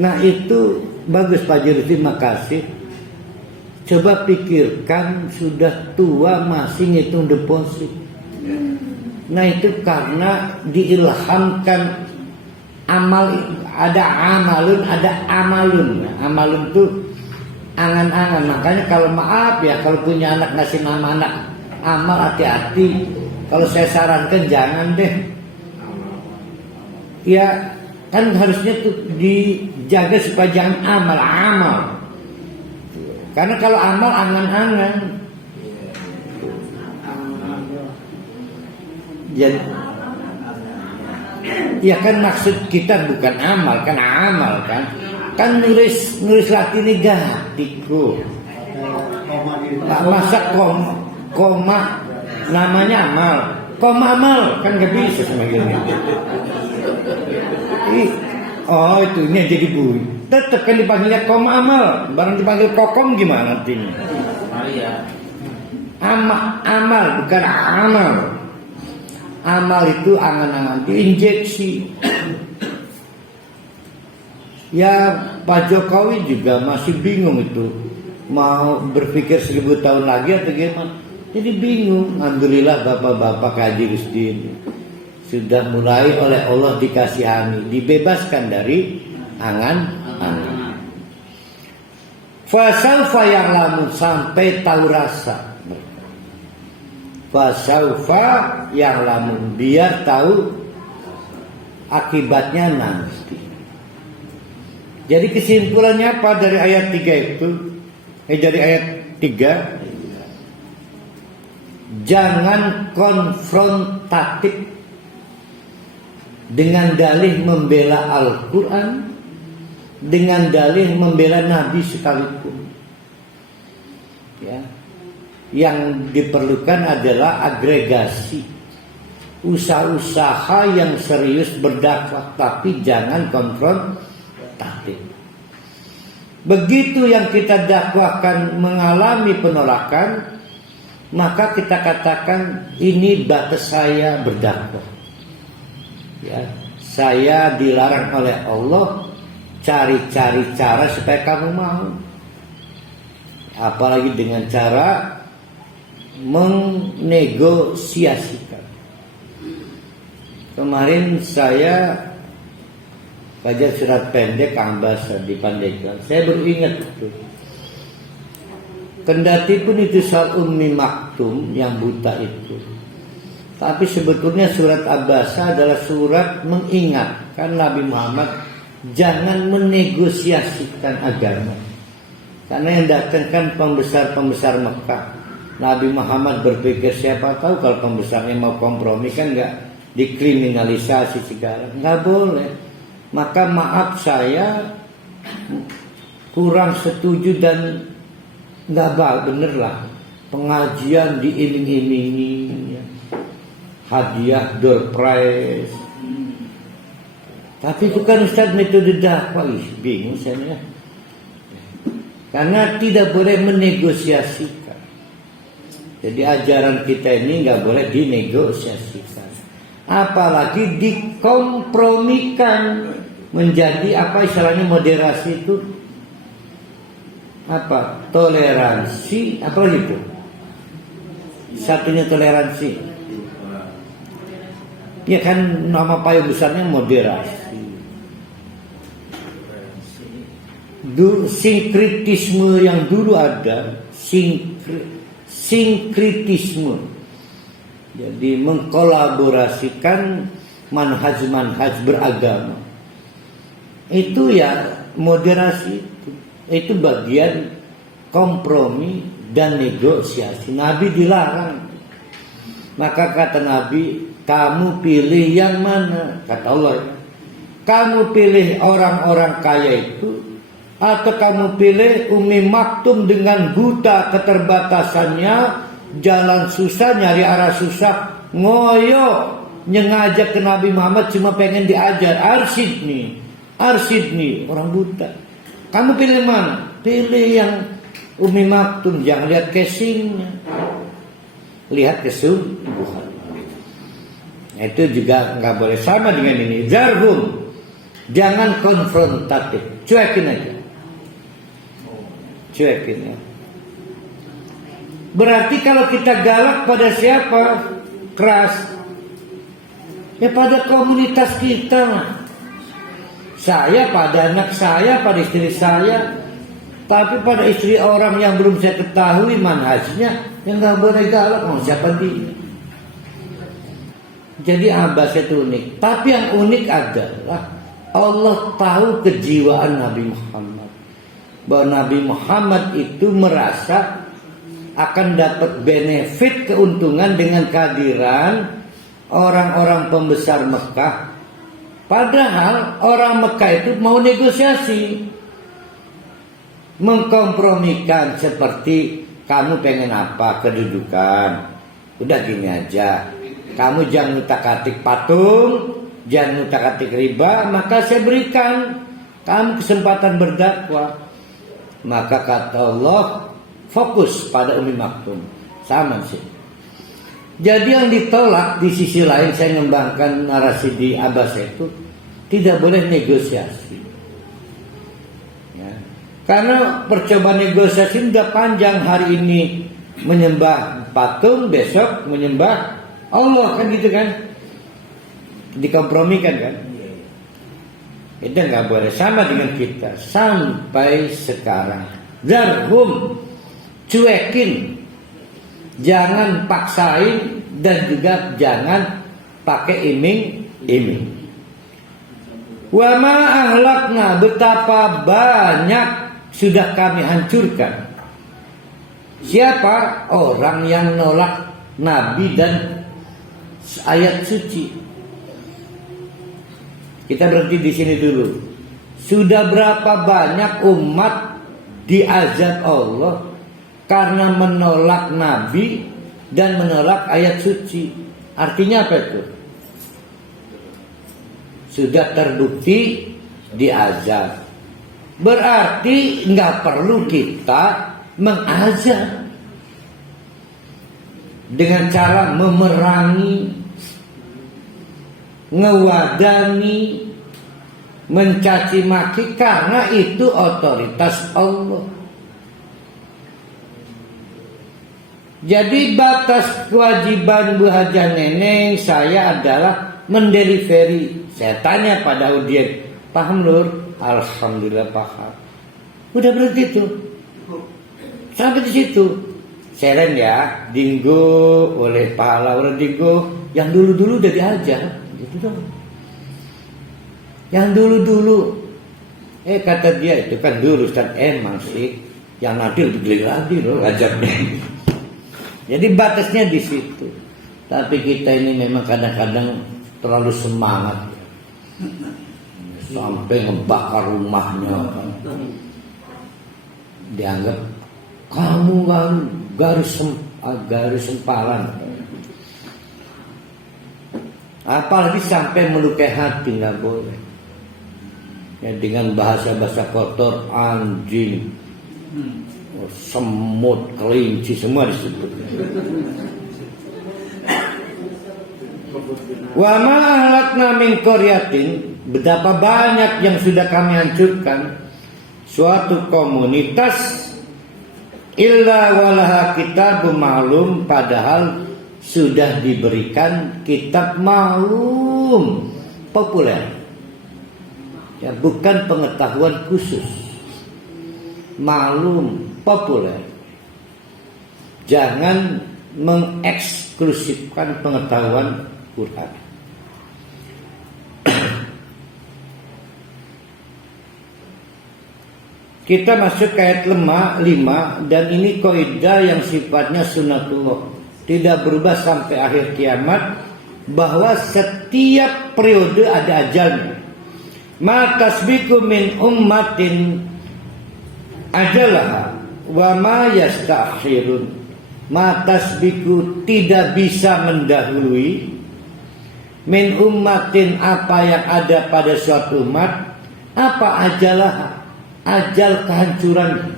Nah itu bagus Pak Juri, terima kasih. Coba pikirkan sudah tua masih ngitung deposit. Nah itu karena diilhamkan amal, ada amalun, ada amalun. Amalun itu angan-angan. Makanya kalau maaf ya, kalau punya anak ngasih nama anak amal, hati-hati. Kalau saya sarankan jangan deh. Ya kan harusnya tuh dijaga supaya jangan amal. Karena kalau amal angan-angan. Jadi, ya kan maksud kita bukan amal kan, kan nulis lagi negatif kok. Masa koma namanya amal, koma amal kan nggak bisa sama gini. Oh itu ini jadi bunyi. Tetap kan dipanggilnya koma amal, barang dipanggil kokom gimana artinya? Amal bukan amal. Amal itu angan-angan diinjeksi. Ya Pak Jokowi juga masih bingung itu. Mau berpikir 1000 tahun lagi atau gimana. Jadi bingung. Alhamdulillah bapak-bapak Haji Rusdin sudah mulai oleh Allah dikasihani, dibebaskan dari angan-angan. Fasaufa ya'lamun, sampai tahu rasa. Fasaufa ya'lamun, biar tahu akibatnya nanti. Jadi kesimpulannya apa dari ayat 3 itu? Dari ayat 3, jangan konfrontatif dengan dalih membela Al-Quran, dengan dalih membela Nabi sekalipun. Ya. Yang diperlukan adalah agregasi, usaha-usaha yang serius berdakwah, tapi jangan konfrontatif. Begitu yang kita dakwahkan mengalami penolakan, maka kita katakan ini batas saya berdakwah. Ya, saya dilarang oleh Allah, cari-cari cara supaya kamu mau. Apalagi dengan cara menegosiasikan. Kemarin saya kajian surat pendek Ambasa di Pandeglang. Saya baru ingat itu. Kendati pun itu soal Ummi Maktum yang buta itu, tapi sebetulnya surat Abasa adalah surat mengingatkan Nabi Muhammad jangan menegosiasikan agama. Karena yang datang kan pembesar-pembesar Mekah. Nabi Muhammad berpikir siapa tahu kalau pembesarnya mau kompromi kan nggak dikriminalisasi segala, nggak boleh. Maka maaf saya kurang setuju dan nggak bener lah pengajian diiming-imingi, hadiah door prize. Tapi itu kan Ustaz metode dakwah, bingung saya. Karena tidak boleh menegosiasikan. Jadi ajaran kita ini nggak boleh dinegosiasikan, apalagi dikompromikan menjadi apa istilahnya moderasi itu apa toleransi apa gitu. Satunya toleransi. Ya kan nama payung besarnya moderasi. Sinkritisme yang dulu ada, sinkritisme. Jadi mengkolaborasikan manhaj-manhaj beragama. Itu ya moderasi itu bagian kompromi dan negosiasi. Nabi dilarang. Maka kata Nabi, kamu pilih yang mana? Kata Allah, kamu pilih orang-orang kaya itu, atau kamu pilih Umi Maktum dengan buta keterbatasannya, jalan susah, nyari arah susah, ngoyo nyengajak ke Nabi Muhammad cuma pengen diajar, arsyid nih orang buta. Kamu pilih mana? Pilih yang Umi Maktum, jangan lihat casingnya, lihat kesungguhan. Itu juga nggak boleh. Sama dengan ini, zarhum, jangan konfrontatif, cuekin aja, cuekin ya. Berarti kalau kita galak pada siapa? Keras ya pada komunitas kita lah. Saya pada anak saya, pada istri saya. Tapi pada istri orang yang belum saya ketahui manhajnya, yang nggak boleh galak. Siapa dia? Jadi Abbas itu unik. Tapi yang unik adalah Allah tahu kejiwaan Nabi Muhammad, bahwa Nabi Muhammad itu merasa akan dapat benefit, keuntungan dengan kehadiran orang-orang pembesar Mekah. Padahal orang Mekah itu mau negosiasi, mengkompromikan, seperti kamu pengen apa, kedudukan, udah gini aja, kamu jangan utak-atik patung, jangan utak-atik riba, maka saya berikan kamu kesempatan berdakwah. Maka kata Allah, fokus pada Umi Maktum. Sama sih. Jadi yang ditolak di sisi lain, saya mengembangkan narasi di Abbas itu, tidak boleh negosiasi. Ya. Karena percobaan negosiasi sudah panjang. Hari ini menyembah patung, besok menyembah Allah, kan gitu kan? Dikompromikan kan? Itu nggak boleh. Sama dengan kita sampai sekarang. Zarhum, cuekin, jangan paksain, dan juga jangan pakai iming-iming. Wa ma ahlakna, betapa banyak sudah kami hancurkan. Siapa? Orang yang nolak Nabi dan ayat suci. Kita berhenti di sini dulu. Sudah berapa banyak umat diazab Allah karena menolak Nabi dan menolak ayat suci. Artinya apa itu? Sudah terbukti diazab. Berarti nggak perlu kita mengazab dengan cara memerangi, ngewadani, mencaci maki, karena itu otoritas Allah. Jadi batas kewajiban Bu Hajah Neneng saya adalah mendelivery. Saya tanya pada audien, paham Lur? Alhamdulillah paham. Udah berarti itu. Sampai di situ. Seren ya, dinggo oleh pahala orang dinggo yang dulu-dulu udah diajar, gitu dong. Yang dulu-dulu, kata dia itu kan dulu Ustaz, emang sih yang nanti lebih geli lagi loh ajarnya. Jadi batasnya di situ. Tapi kita ini memang kadang-kadang terlalu semangat, sampai ngebakar rumahnya kan. Dianggap kamu kan garis sempalan. Apalagi sampai melukai hati, nggak boleh. Ya, dengan bahasa-bahasa kotor, anjing, semut, kelinci, semua disebut. Wa ma ahlakna min qaryatin, betapa banyak yang sudah kami hancurkan suatu komunitas, illa walaha kitabun ma'lum, padahal sudah diberikan kitab ma'lum, populer. Ya, bukan pengetahuan khusus. Ma'lum, populer. Jangan mengeksklusifkan pengetahuan Quran. Kita masuk ke ayat 5, dan ini kaidah yang sifatnya sunnatullah, tidak berubah sampai akhir kiamat, bahwa setiap periode ada ajalnya. Ma tasbiqu min ummatin ajalah wa ma yastakhirun. Ma tasbiqu tidak bisa mendahului min ummatin apa yang ada pada suatu umat, apa ajalah ajal kehancurannya.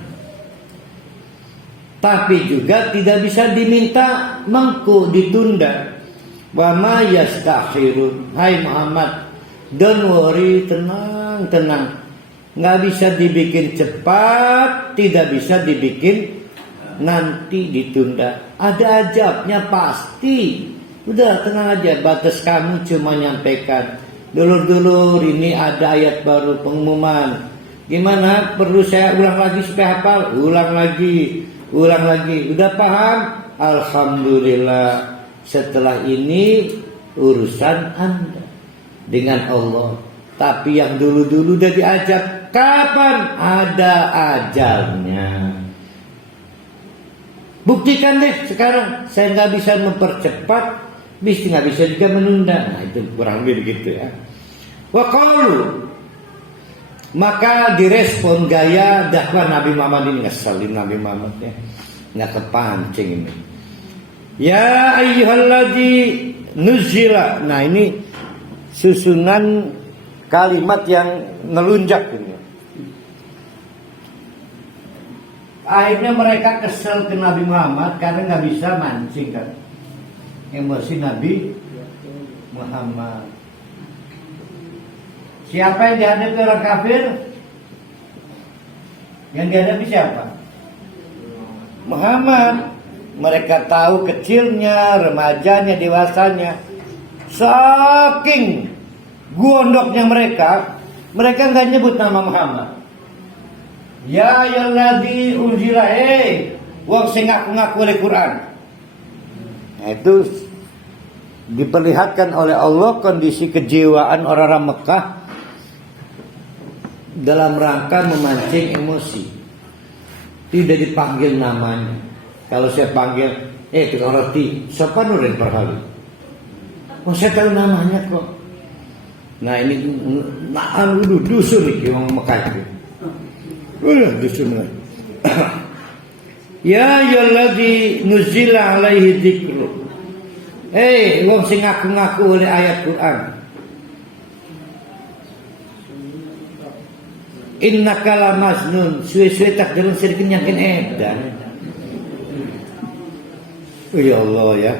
Tapi juga tidak bisa diminta mengku ditunda. Wa ma yastakhirun. Hai Muhammad, don't worry, tenang. Nggak bisa dibikin cepat, tidak bisa dibikin nanti ditunda. Ada ajabnya pasti. Udah tenang aja, batas kami cuma nyampaikan. Dulur-dulur, ini ada ayat baru pengumuman. Gimana? Perlu saya ulang lagi supaya hafal? Ulang lagi. Udah paham? Alhamdulillah. Setelah ini urusan Anda dengan Allah. Tapi yang dulu-dulu udah diajak, kapan? Ada ajalnya. Buktikan deh sekarang. Saya nggak bisa mempercepat, nggak bisa juga menunda. Nah itu kurang lebih begitu ya. Wa qalu, maka direspon gaya dakwah Nabi Muhammad ini, ngeselin Nabi Muhammad ya, nggak kepancing ini. Ya ayyuhalladzi nuzila. Nah ini susunan kalimat yang ngelunjak ini. Akhirnya mereka kesel ke Nabi Muhammad karena nggak bisa mancing kan emosi Nabi Muhammad. Siapa yang dihadapi orang kafir? Yang dihadapi siapa? Muhammad. Mereka tahu kecilnya, remajanya, dewasanya. Saking gondoknya mereka nggak nyebut nama Muhammad. Ya ayyuhalladzina unzila, wong sing ngaku-ngaku oleh Quran. Nah, itu diperlihatkan oleh Allah kondisi kejiwaan orang-orang Mekah dalam rangka memancing emosi. Tidak dipanggil namanya. Kalau saya panggil, tukang roti, siapa Nurin Perhali? Oh saya tahu namanya kok. Nah ini dusun nih orang Mekah itu. Dusun lah. Ya ayyuhalladzi nuzila alaihi dzikru. Wong sing ngaku-ngaku oleh ayat Quran. Innaka lamajnun, suwe-suwe tak dalam sirkin yakin edan. Ya Allah ya.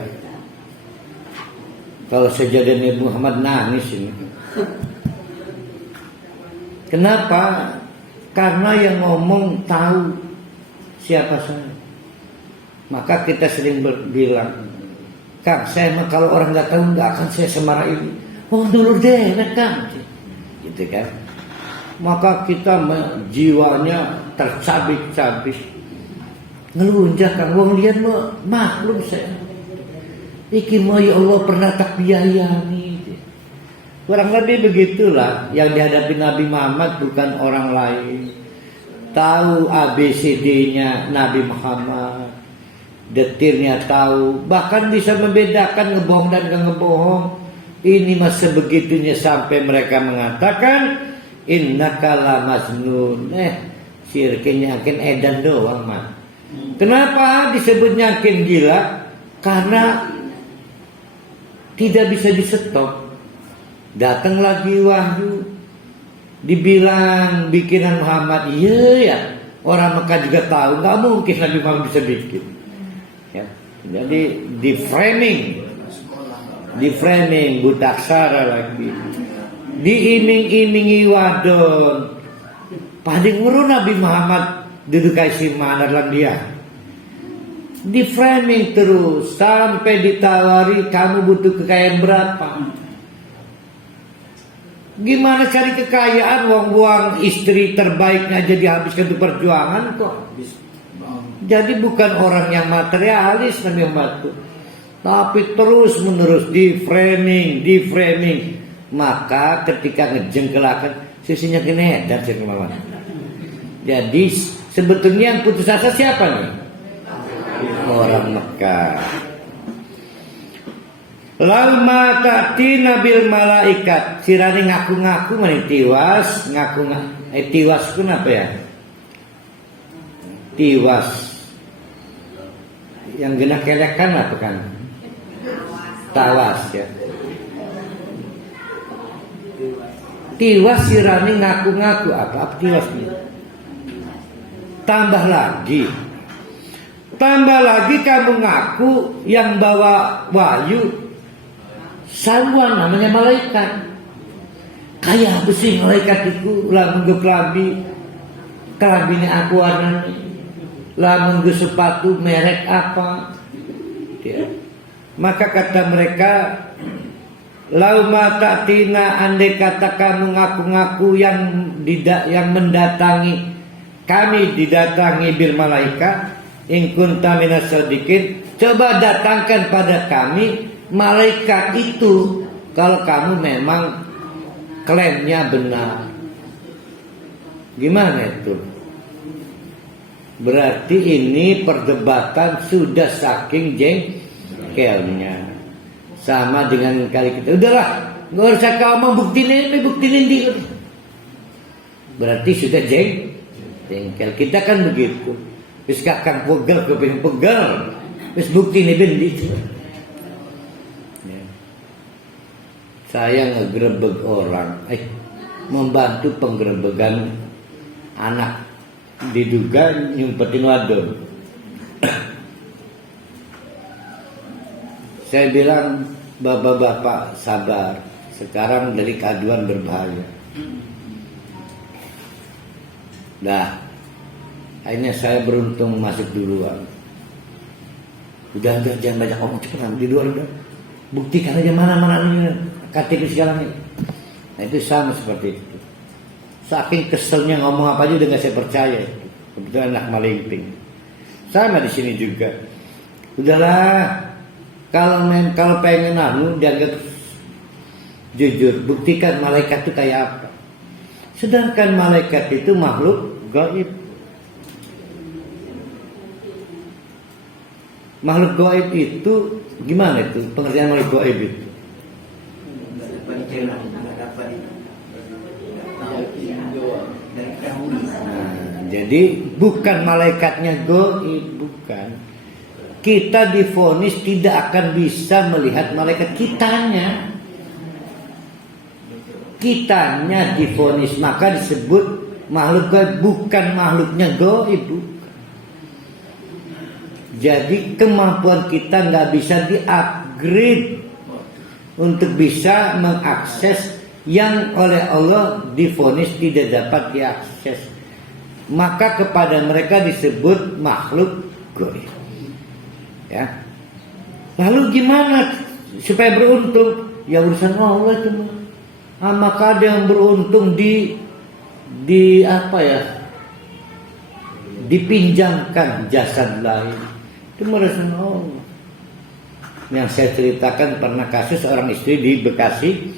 Kalau saja Nabi Muhammad nangis ini. Kenapa? Karena yang ngomong tahu siapa saya. Maka kita sering bilang, Kang, saya mah kalau orang nggak tahu nggak akan saya semarah ini. Oh dulur deh, Kang, gitu kan. Maka kita jiwanya tercabik-cabik. Ngelunjak Kang, wong lian mah maklum saya. Iki mah ya Allah pernah tak biayani. Kurang lebih begitulah yang dihadapi Nabi Muhammad bukan orang lain. Tahu ABCD-nya Nabi Muhammad, detirnya tahu, bahkan bisa membedakan ngebohong dan gak ngebohong. Ini masa begitunya sampai mereka mengatakan innaka lamajnun. Sirkin yakin edan doang mah. Kenapa disebut yakin gila? Karena tidak bisa di-stop. Datang lagi wahyu, dibilang bikinan Muhammad. Iya ya, orang Mekah juga tahu, nggak mungkin Nabi Muhammad bisa bikin. Ya. Jadi di framing butaksara lagi, diiming-imingi wadon. Padahal nguru Nabi Muhammad duduk kaisi mana dalam dia. Di framing terus sampai ditawari kamu butuh kekayaan berapa? Gimana cari kekayaan, buang istri terbaiknya jadi habiskan untuk perjuangan kok. Jadi bukan orang yang materialis Nabi Muhammad, tapi terus menerus di framing. Maka ketika ngejengkelakan sisinya kena dan sirmawan. Jadi sebetulnya yang putus asa siapa nih? Orang Mekah. Lau mata tina bil malaikat. Sirani ngaku-ngaku mani tiwas, tiwas ku apa ya? Tiwas. Yang gena kelekan apa kan? Tawas ya. Tiwas sirani ngaku-ngaku apa tiwas ini? Tambah lagi kamu ngaku yang bawa wahyu saluan namanya malaikat. Kayak apa sih malaikat itu? Lamun ge kelabine aku warnanya, lamun ge sepatu merek apa ya. Maka kata mereka, lau mata tina, andai kata kamu ngaku-ngaku yang mendatangi kami, didatangi bil malaikat, in kunta minas sadiqin, coba datangkan pada kami malaikat itu kalau kamu memang klaimnya benar. Gimana itu? Berarti ini perdebatan sudah saking jengkelnya. Sama dengan kali kita, udahlah, nggak usah kau buktiin di. Berarti sudah jengkel. Kita kan begitu. Terus kakak pegel, terus bukti ini bendi. Ya. Saya ngegerebek orang, membantu penggerebekan anak diduga nyumpetin wadon. Saya bilang, bapak-bapak sabar, sekarang delik aduan berbahaya. Nah, akhirnya saya beruntung masuk duluan. Udah jangan banyak ngomong, cepetan di luar udah. Buktikan aja mana ini KTP segala ini. Nah itu sama seperti itu. Saking keselnya ngomong apa aja udah nggak saya percaya. Kebetulan anak Malingping. Sama di sini juga. Udahlah. Kalau pengen dianggap jujur, buktikan malaikat itu kayak apa. Sedangkan malaikat itu makhluk gaib. Makhluk gaib itu gimana itu? Pengertian makhluk gaib itu? Jadi bukan malaikatnya gaib, bukan. Kita divonis tidak akan bisa melihat malaikat kitanya. Kitanya divonis, maka disebut makhluk gaib, bukan makhluknya gaib, bukan. Jadi kemampuan kita nggak bisa di-upgrade untuk bisa mengakses yang oleh Allah divonis tidak dapat diakses. Maka kepada mereka disebut makhluk gaib. Ya. Lalu gimana supaya beruntung? Ya urusan Allah itu. Maka ada yang beruntung di apa ya? Dipinjamkan jasad lain. Itu urusan Allah. Yang saya ceritakan pernah kasus orang istri di Bekasi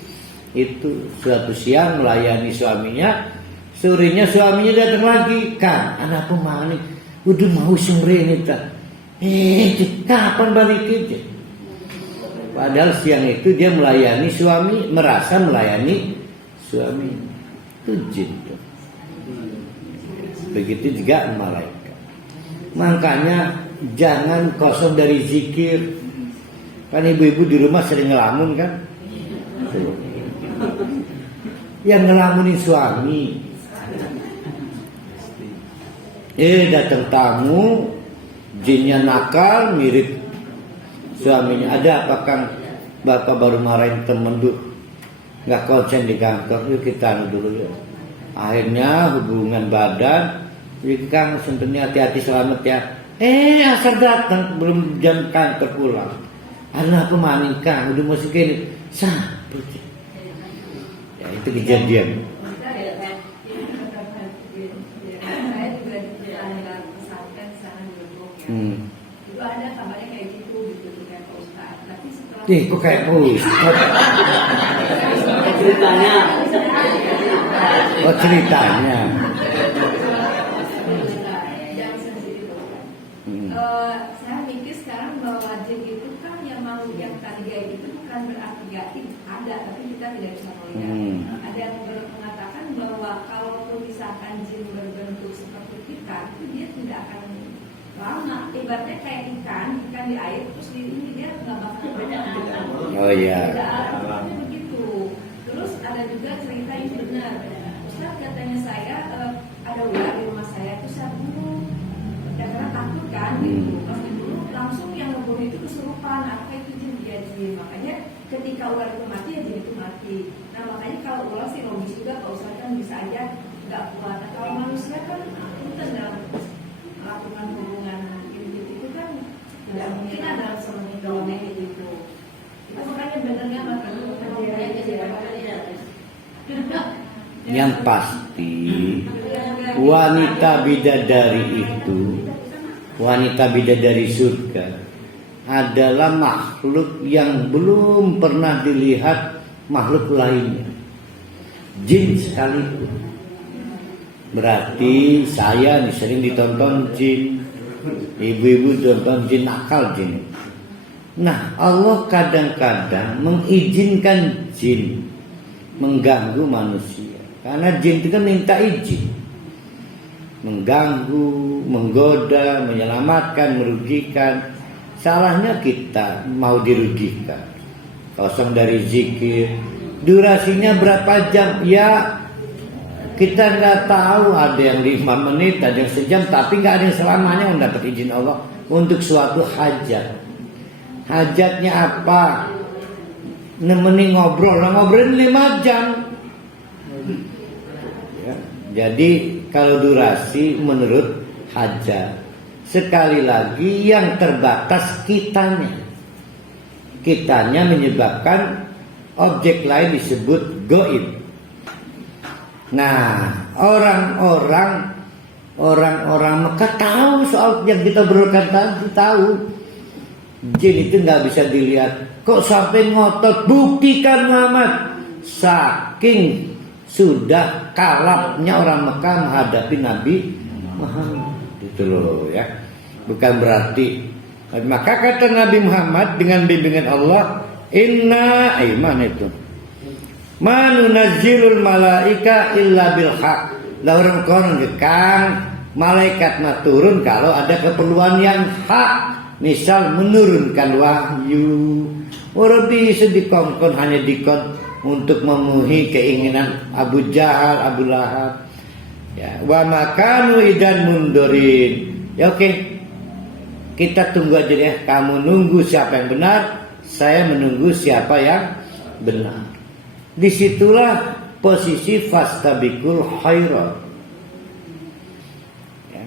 itu suatu siang melayani suaminya, sorenya suaminya datang lagi, kan anak pemani, udah mau semrene ta. Kapan balik aja? Padahal siang itu dia melayani suami, merasa melayani suami. Itu jin. Begitu juga malaikat. Makanya jangan kosong dari zikir. Kan ibu-ibu di rumah sering ngelamun kan? Yang ngelamunin suami. Datang tamu, jinnya nakal, mirip suaminya. Ada apa Kang? Bapak baru marahin temen dulu, nggak konsen di kantor. Yuk kita dulu ya. Akhirnya hubungan badan. Yuk Kang, sebenarnya hati-hati selamat ya. Asal datang belum jam kantor pulang. Anak pemaning Kang, udah masuk gini. Sampai. Ya itu kejadian. Itu ada kabarnya kayak gitu kayak Pak Ustadz. Tapi setelah Kok kayak ceritanya. Oh ceritanya. Jangan sensitif. Saya mikir sekarang bahwa jin itu kan yang makhluk yang tadi itu bukan berarti gaib, ada, tapi kita tidak bisa melihat. Ada yang mengatakan bahwa kalau misalkan jin berbentuk seperti kita, itu dia tidak akan lama. Ibaratnya kayak ikan di air, terus di ini dia nggak bakal lama. Oh iya. Artinya begitu. Terus ada juga cerita yang benar. Ustaz katanya saya ada ular di rumah saya, itu saya bunuh. Karena takut kan, gitu. Pas dibunuh langsung yang ngebunuh itu kesurupan. Apa itu jin? Dia jin. Makanya ketika ular itu mati, ya jin itu mati. Nah makanya kalau ular sih logis juga, kalau Ustaz kan bisa aja nggak kuat. Nah, kalau manusia kan itu kan dalam melakukan hubungan itu kan tidak mungkin ada semenit itu. Itu makanya benernya Yang pasti wanita bidadari itu, wanita bidadari surga adalah makhluk yang belum pernah dilihat makhluk lainnya, jin sekalipun. Berarti saya nih sering ditonton jin, ibu-ibu tonton jin, nakal jin. Nah, Allah kadang-kadang mengizinkan jin mengganggu manusia, karena jin itu kan minta izin, mengganggu, menggoda, menyelamatkan, merugikan. Salahnya kita mau dirugikan, kosong dari zikir. Durasinya berapa jam? Ya kita nggak tahu, ada yang 5 menit, ada yang sejam, tapi nggak ada yang selamanya mendapat izin Allah untuk suatu hajat. Hajatnya apa? Nemenin ngobrol, ngobrolin 5 jam. Ya, jadi kalau durasi menurut hajat, sekali lagi yang terbatas kitanya. Kitanya menyebabkan objek lain disebut goib. Nah, orang-orang Mekah tahu soal yang kita berulang tadi, tahu. Jin itu nggak bisa dilihat. Kok sampai ngotot? Buktikan Muhammad. Saking sudah kalapnya orang Mekah menghadapi Nabi Muhammad. Itu loh ya. Bukan berarti. Maka kata Nabi Muhammad dengan bimbingan Allah, Inna mana itu? Manunazzilul malaika illa bil haq. Lah orang gekang malaikat mah turun kalau ada keperluan yang hak. Misal menurunkan wahyu. Orang bisa dikongkon hanya dikon untuk memenuhi keinginan Abu Jahal, Abu Lahab. Ya, wa makanu idan mundurin. Ya oke. Kita tunggu aja deh. Kamu nunggu siapa yang benar, saya menunggu siapa yang benar. Disitulah posisi fastabikul khairat. Ya.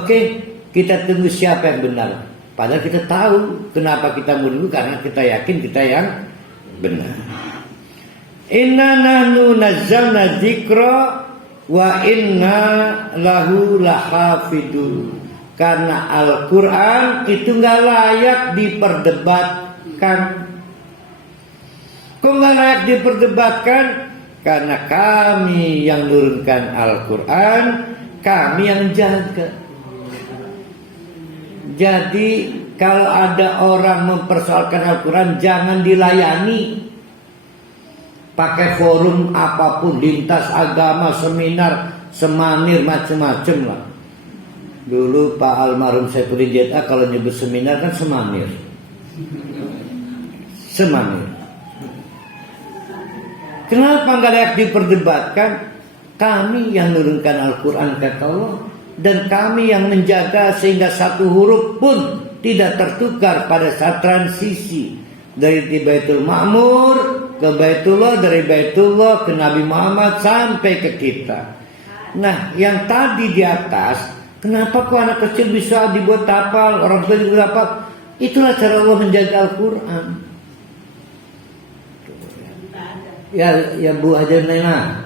Oke, kita tunggu siapa yang benar. Padahal kita tahu kenapa kita menunggu, karena kita yakin kita yang benar. Inna nahnu nazzalna dzikra wa inna lahu lahafidun. Karena Al-Quran itu nggak layak diperdebatkan. Kok nggak layak diperdebatkan? Karena kami yang nurunkan Al-Quran, kami yang jaga. Jadi kalau ada orang mempersoalkan Al-Quran, jangan dilayani. Pakai forum apapun, lintas agama, seminar, semanir, macam-macam lah. Dulu Pak almarhum Saifullah Jeta kalau nyebut seminar kan semanir. Semanir. Kenapa nggak layak diperdebatkan? Kami yang menurunkan Al-Quran kata Allah, dan kami yang menjaga sehingga satu huruf pun tidak tertukar pada saat transisi dari Baitul Ma'mur ke Baitullah, dari Baitullah ke Nabi Muhammad sampai ke kita. Nah, yang tadi di atas, kenapa kok anak kecil bisa dibuat hafal, orang tua juga hafal? Itulah cara Allah menjaga Al-Quran. Ya Bu Hajar Nena.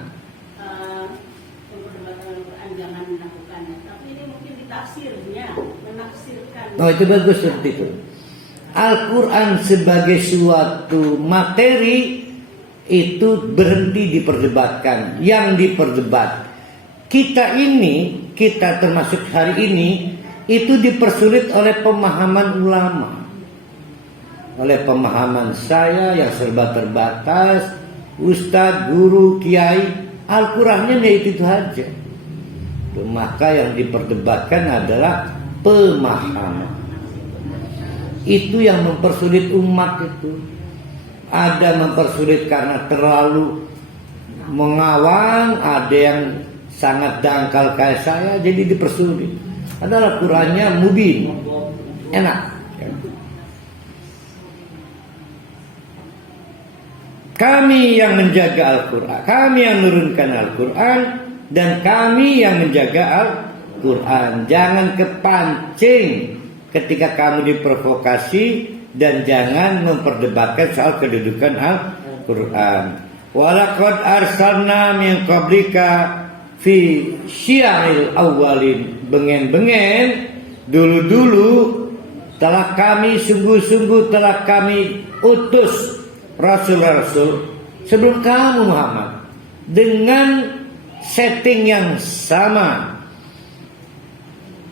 Oh itu bagus seperti itu. Al-Quran sebagai suatu materi itu berhenti diperdebatkan. Yang diperdebat kita ini, kita termasuk hari ini, itu dipersulit oleh pemahaman ulama. oleh pemahaman saya yang serba terbatas, ustadz, guru, kiai, Al-Qurannya itu aja. Maka yang diperdebatkan adalah pemahaman. Itu yang mempersulit umat itu. Ada mempersulit karena terlalu mengawang, ada yang sangat dangkal kayak saya, jadi dipersulit. Adalah Qurannya mubin, enak. Kami yang menjaga Al-Quran, kami yang menurunkan Al-Quran, dan kami yang menjaga Al-Quran. Jangan kepancing ketika kamu diprovokasi, dan jangan memperdebatkan soal kedudukan Al-Quran. Walaqad arsalna min qablika fi syi'il awwalin. Bengen-bengen dulu-dulu telah kami sungguh-sungguh telah kami utus rasul-rasul sebelum kamu Muhammad dengan setting yang sama.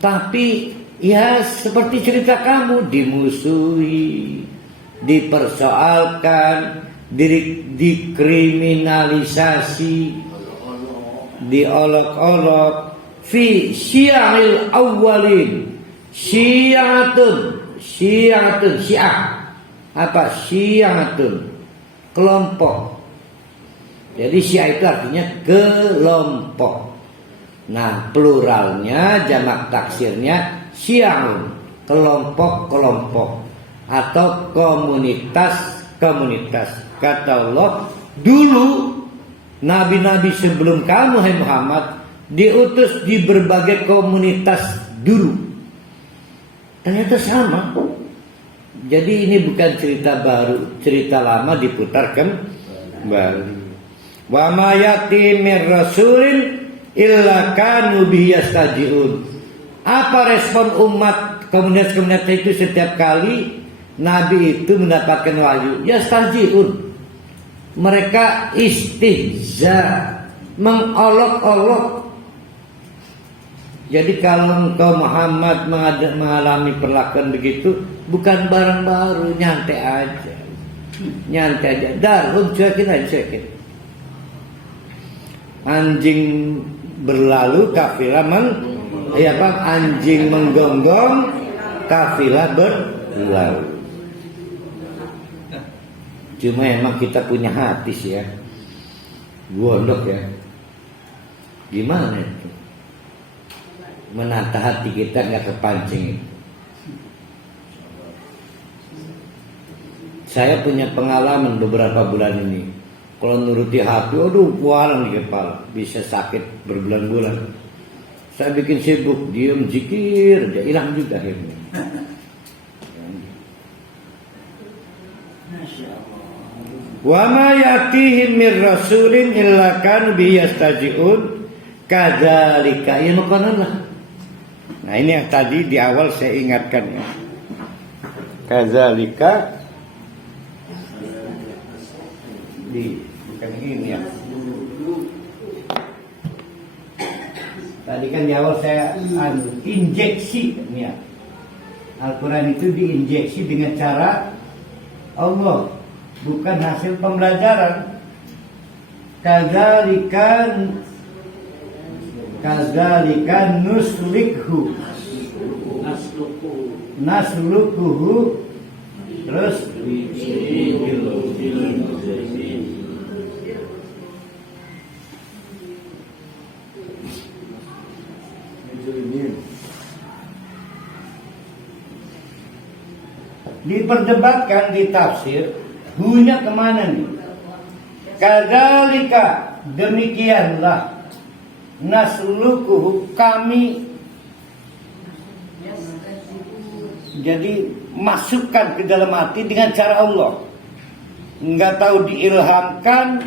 Tapi ya seperti cerita kamu, dimusuhi, dipersoalkan, dikriminalisasi, diolok-olok. Fi syi'il awwalin. Syi'atun, syiah. Apa? Syi'atun, kelompok. Jadi syiah itu artinya kelompok. Nah, pluralnya, jamak taksirnya syi'un, kelompok-kelompok atau komunitas-komunitas. Kata Allah, dulu nabi-nabi sebelum kamu hai Muhammad diutus di berbagai komunitas dulu. Ternyata sama. Jadi ini bukan cerita baru, cerita lama diputarkan kembali. Wa ma yati mir rasulin illa kanu bihi yastajiun. Apa respon umat komunitas-komunitas itu setiap kali nabi itu mendapatkan wahyu? Yastajiun. Mereka istihza, mengolok-olok. Jadi kalau engkau Muhammad mengalami perlakuan begitu, bukan barang baru, nyantai aja. Nyantai aja. Darhum, cuekin aja, cuekin. Anjing berlalu, kafilah anjing menggonggong, kafilah berlalu. Cuma emang kita punya hati sih ya, gondok ya. Gimana itu? Menata hati kita nggak kepancing. Saya punya pengalaman beberapa bulan ini. Kalau nuruti hati, aduh, kualang di kepala, bisa sakit berbulan-bulan. Saya bikin sibuk, diem, zikir, dia hilang juga akhirnya. Wa ma yatihim mir rasulin illa kanu bihi yastajiun kadzalika yanukanullah. Nah, ini yang tadi di awal saya ingatkan ya. Kadzalika bukan ini ya. Tadi kan di awal saya injeksi ya. Al-Quran itu diinjeksi dengan cara Allah, bukan hasil pembelajaran. Kadzalika naslukuhu terus diperdebatkan di tafsir, hunya kemana nih? Kadzalika, demikianlah, naslukuhu, kami jadi masukkan ke dalam hati dengan cara Allah. Enggak tahu diilhamkan,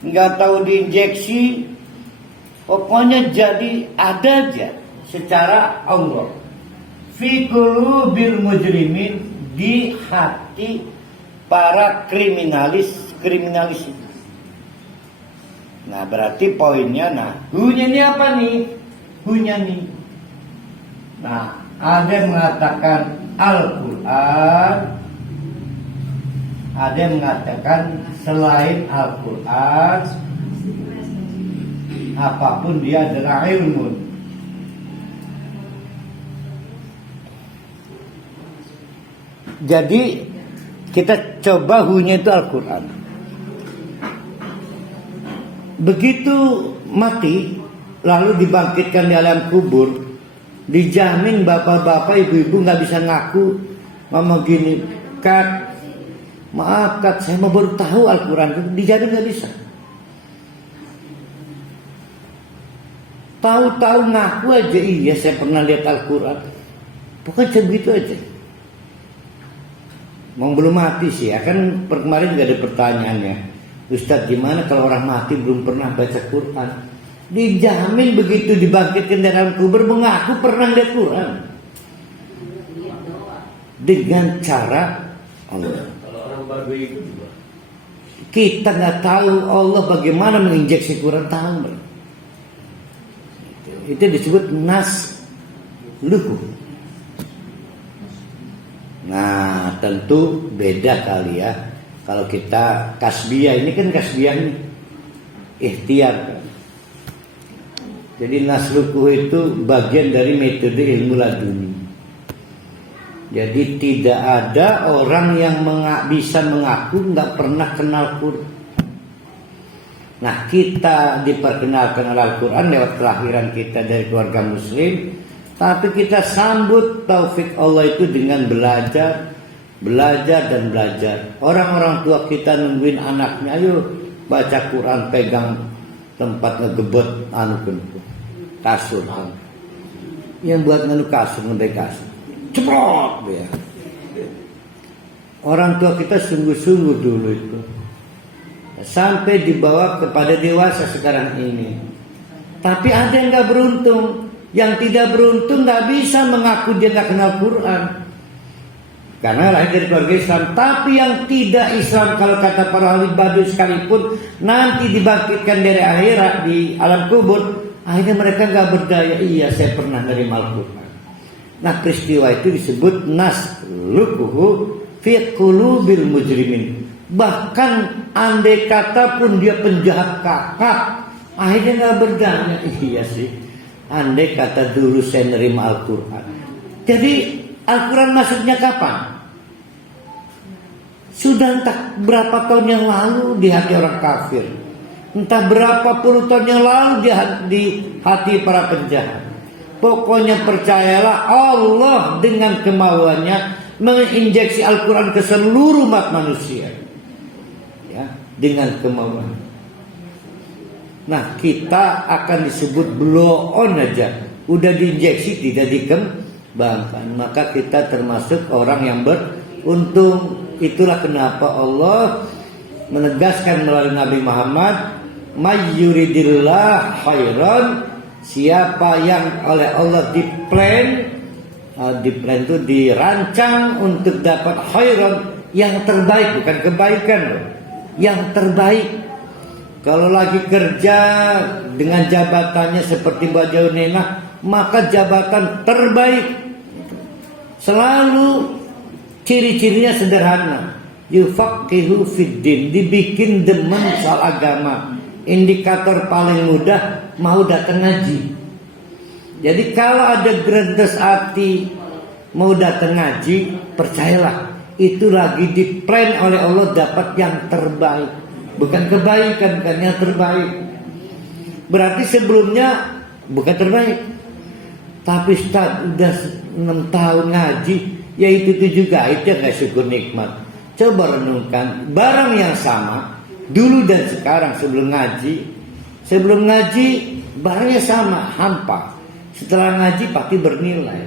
enggak tahu diinjeksi, pokoknya jadi ada aja secara Allah. Fi qulubil mujrimin, di hati para kriminalis itu. Nah, berarti poinnya, hunya ini apa nih? Hunya nih. Nah, ada yang mengatakan Al-Quran Ada yang mengatakan selain Al-Quran, apapun dia adalah ilmu. Jadi kita coba hunya itu Al-Quran. Begitu mati lalu dibangkitkan di alam kubur, dijamin bapak-bapak ibu-ibu nggak bisa ngaku mama gini, Kat, maaf Kat, saya mau baru tahu Al-Quran, dijamin nggak bisa. Tahu-tahu ngaku aja, iya saya pernah lihat Al-Quran. Bukan begitu aja. Mau belum mati sih ya, kan kemarin juga ada pertanyaannya, Ustadz gimana kalau orang mati belum pernah baca Quran? Dijamin begitu dibangkitkan dari alam kubur mengaku pernah lihat Quran dengan cara Allah. Kalau orang baru itu juga. Kita nggak tahu Allah bagaimana menginjeksi Quran, tahu. Itu disebut nas luhu. Nah tentu beda kali ya. Kalau kita kasbiyah, ini kan kasbiyah nih, ikhtiar. Jadi nasluku itu bagian dari metode ilmu laduni. Jadi tidak ada orang yang bisa mengaku nggak pernah kenal Quran. Nah kita diperkenalkan Al-Quran lewat kelahiran kita dari keluarga muslim, tapi kita sambut taufik Allah itu dengan belajar dan belajar. Orang-orang tua kita nungguin anaknya, ayo baca Quran, pegang tempat ngegebot kasur. Yang buat nganu kasur, ngebek kasur, ceprot ya. Orang tua kita sungguh-sungguh dulu itu, sampai dibawa kepada dewasa sekarang ini. Tapi ada yang nggak beruntung, yang tidak beruntung nggak bisa mengaku dia nggak kenal Quran. Karena lahir dari keluarga Islam. Tapi yang tidak Islam, kalau kata para ahli badui sekalipun, nanti dibangkitkan dari akhirat di alam kubur, akhirnya mereka nggak berdaya. Iya, saya pernah menerima Al-Quran. Nah peristiwa itu disebut nasluquhu fi qulubil mujrimin. Bahkan andai kata pun dia penjahat kakak, akhirnya nggak berdaya. Iya sih, andai kata dulu saya nerima Al-Quran. Jadi Al-Quran masuknya kapan? Sudah entah berapa tahun yang lalu di hati orang kafir, entah berapa puluh tahun yang lalu di hati para penjahat. Pokoknya percayalah, Allah dengan kemauannya menginjeksi Al-Quran ke seluruh umat manusia, ya, dengan kemauan. Nah kita akan disebut blow on aja, udah diinjeksi tidak dikembangkan, maka kita termasuk orang yang beruntung. Itulah kenapa Allah menegaskan melalui Nabi Muhammad, mayyuridillah khairan, siapa yang oleh Allah diplan itu dirancang untuk dapat khairan, yang terbaik, bukan kebaikan loh, yang terbaik. Kalau lagi kerja dengan jabatannya seperti Mbak Jaunena, maka jabatan terbaik. Selalu ciri-cirinya sederhana, yufaqihu fiddin, dibikin demen soal agama. Indikator paling mudah, mau datang ngaji. Jadi kalau ada grendes hati mau datang ngaji, percayalah itu lagi diplan oleh Allah dapat yang terbaik, bukan kebaikan, bukan yang terbaik. Berarti sebelumnya bukan terbaik. Tapi Ustaz udah 6 tahun ngaji, ya itu juga, itu yang gak syukur nikmat. Coba renungkan barang yang sama dulu dan sekarang. Sebelum ngaji barangnya sama, hampa. Setelah ngaji pasti bernilai.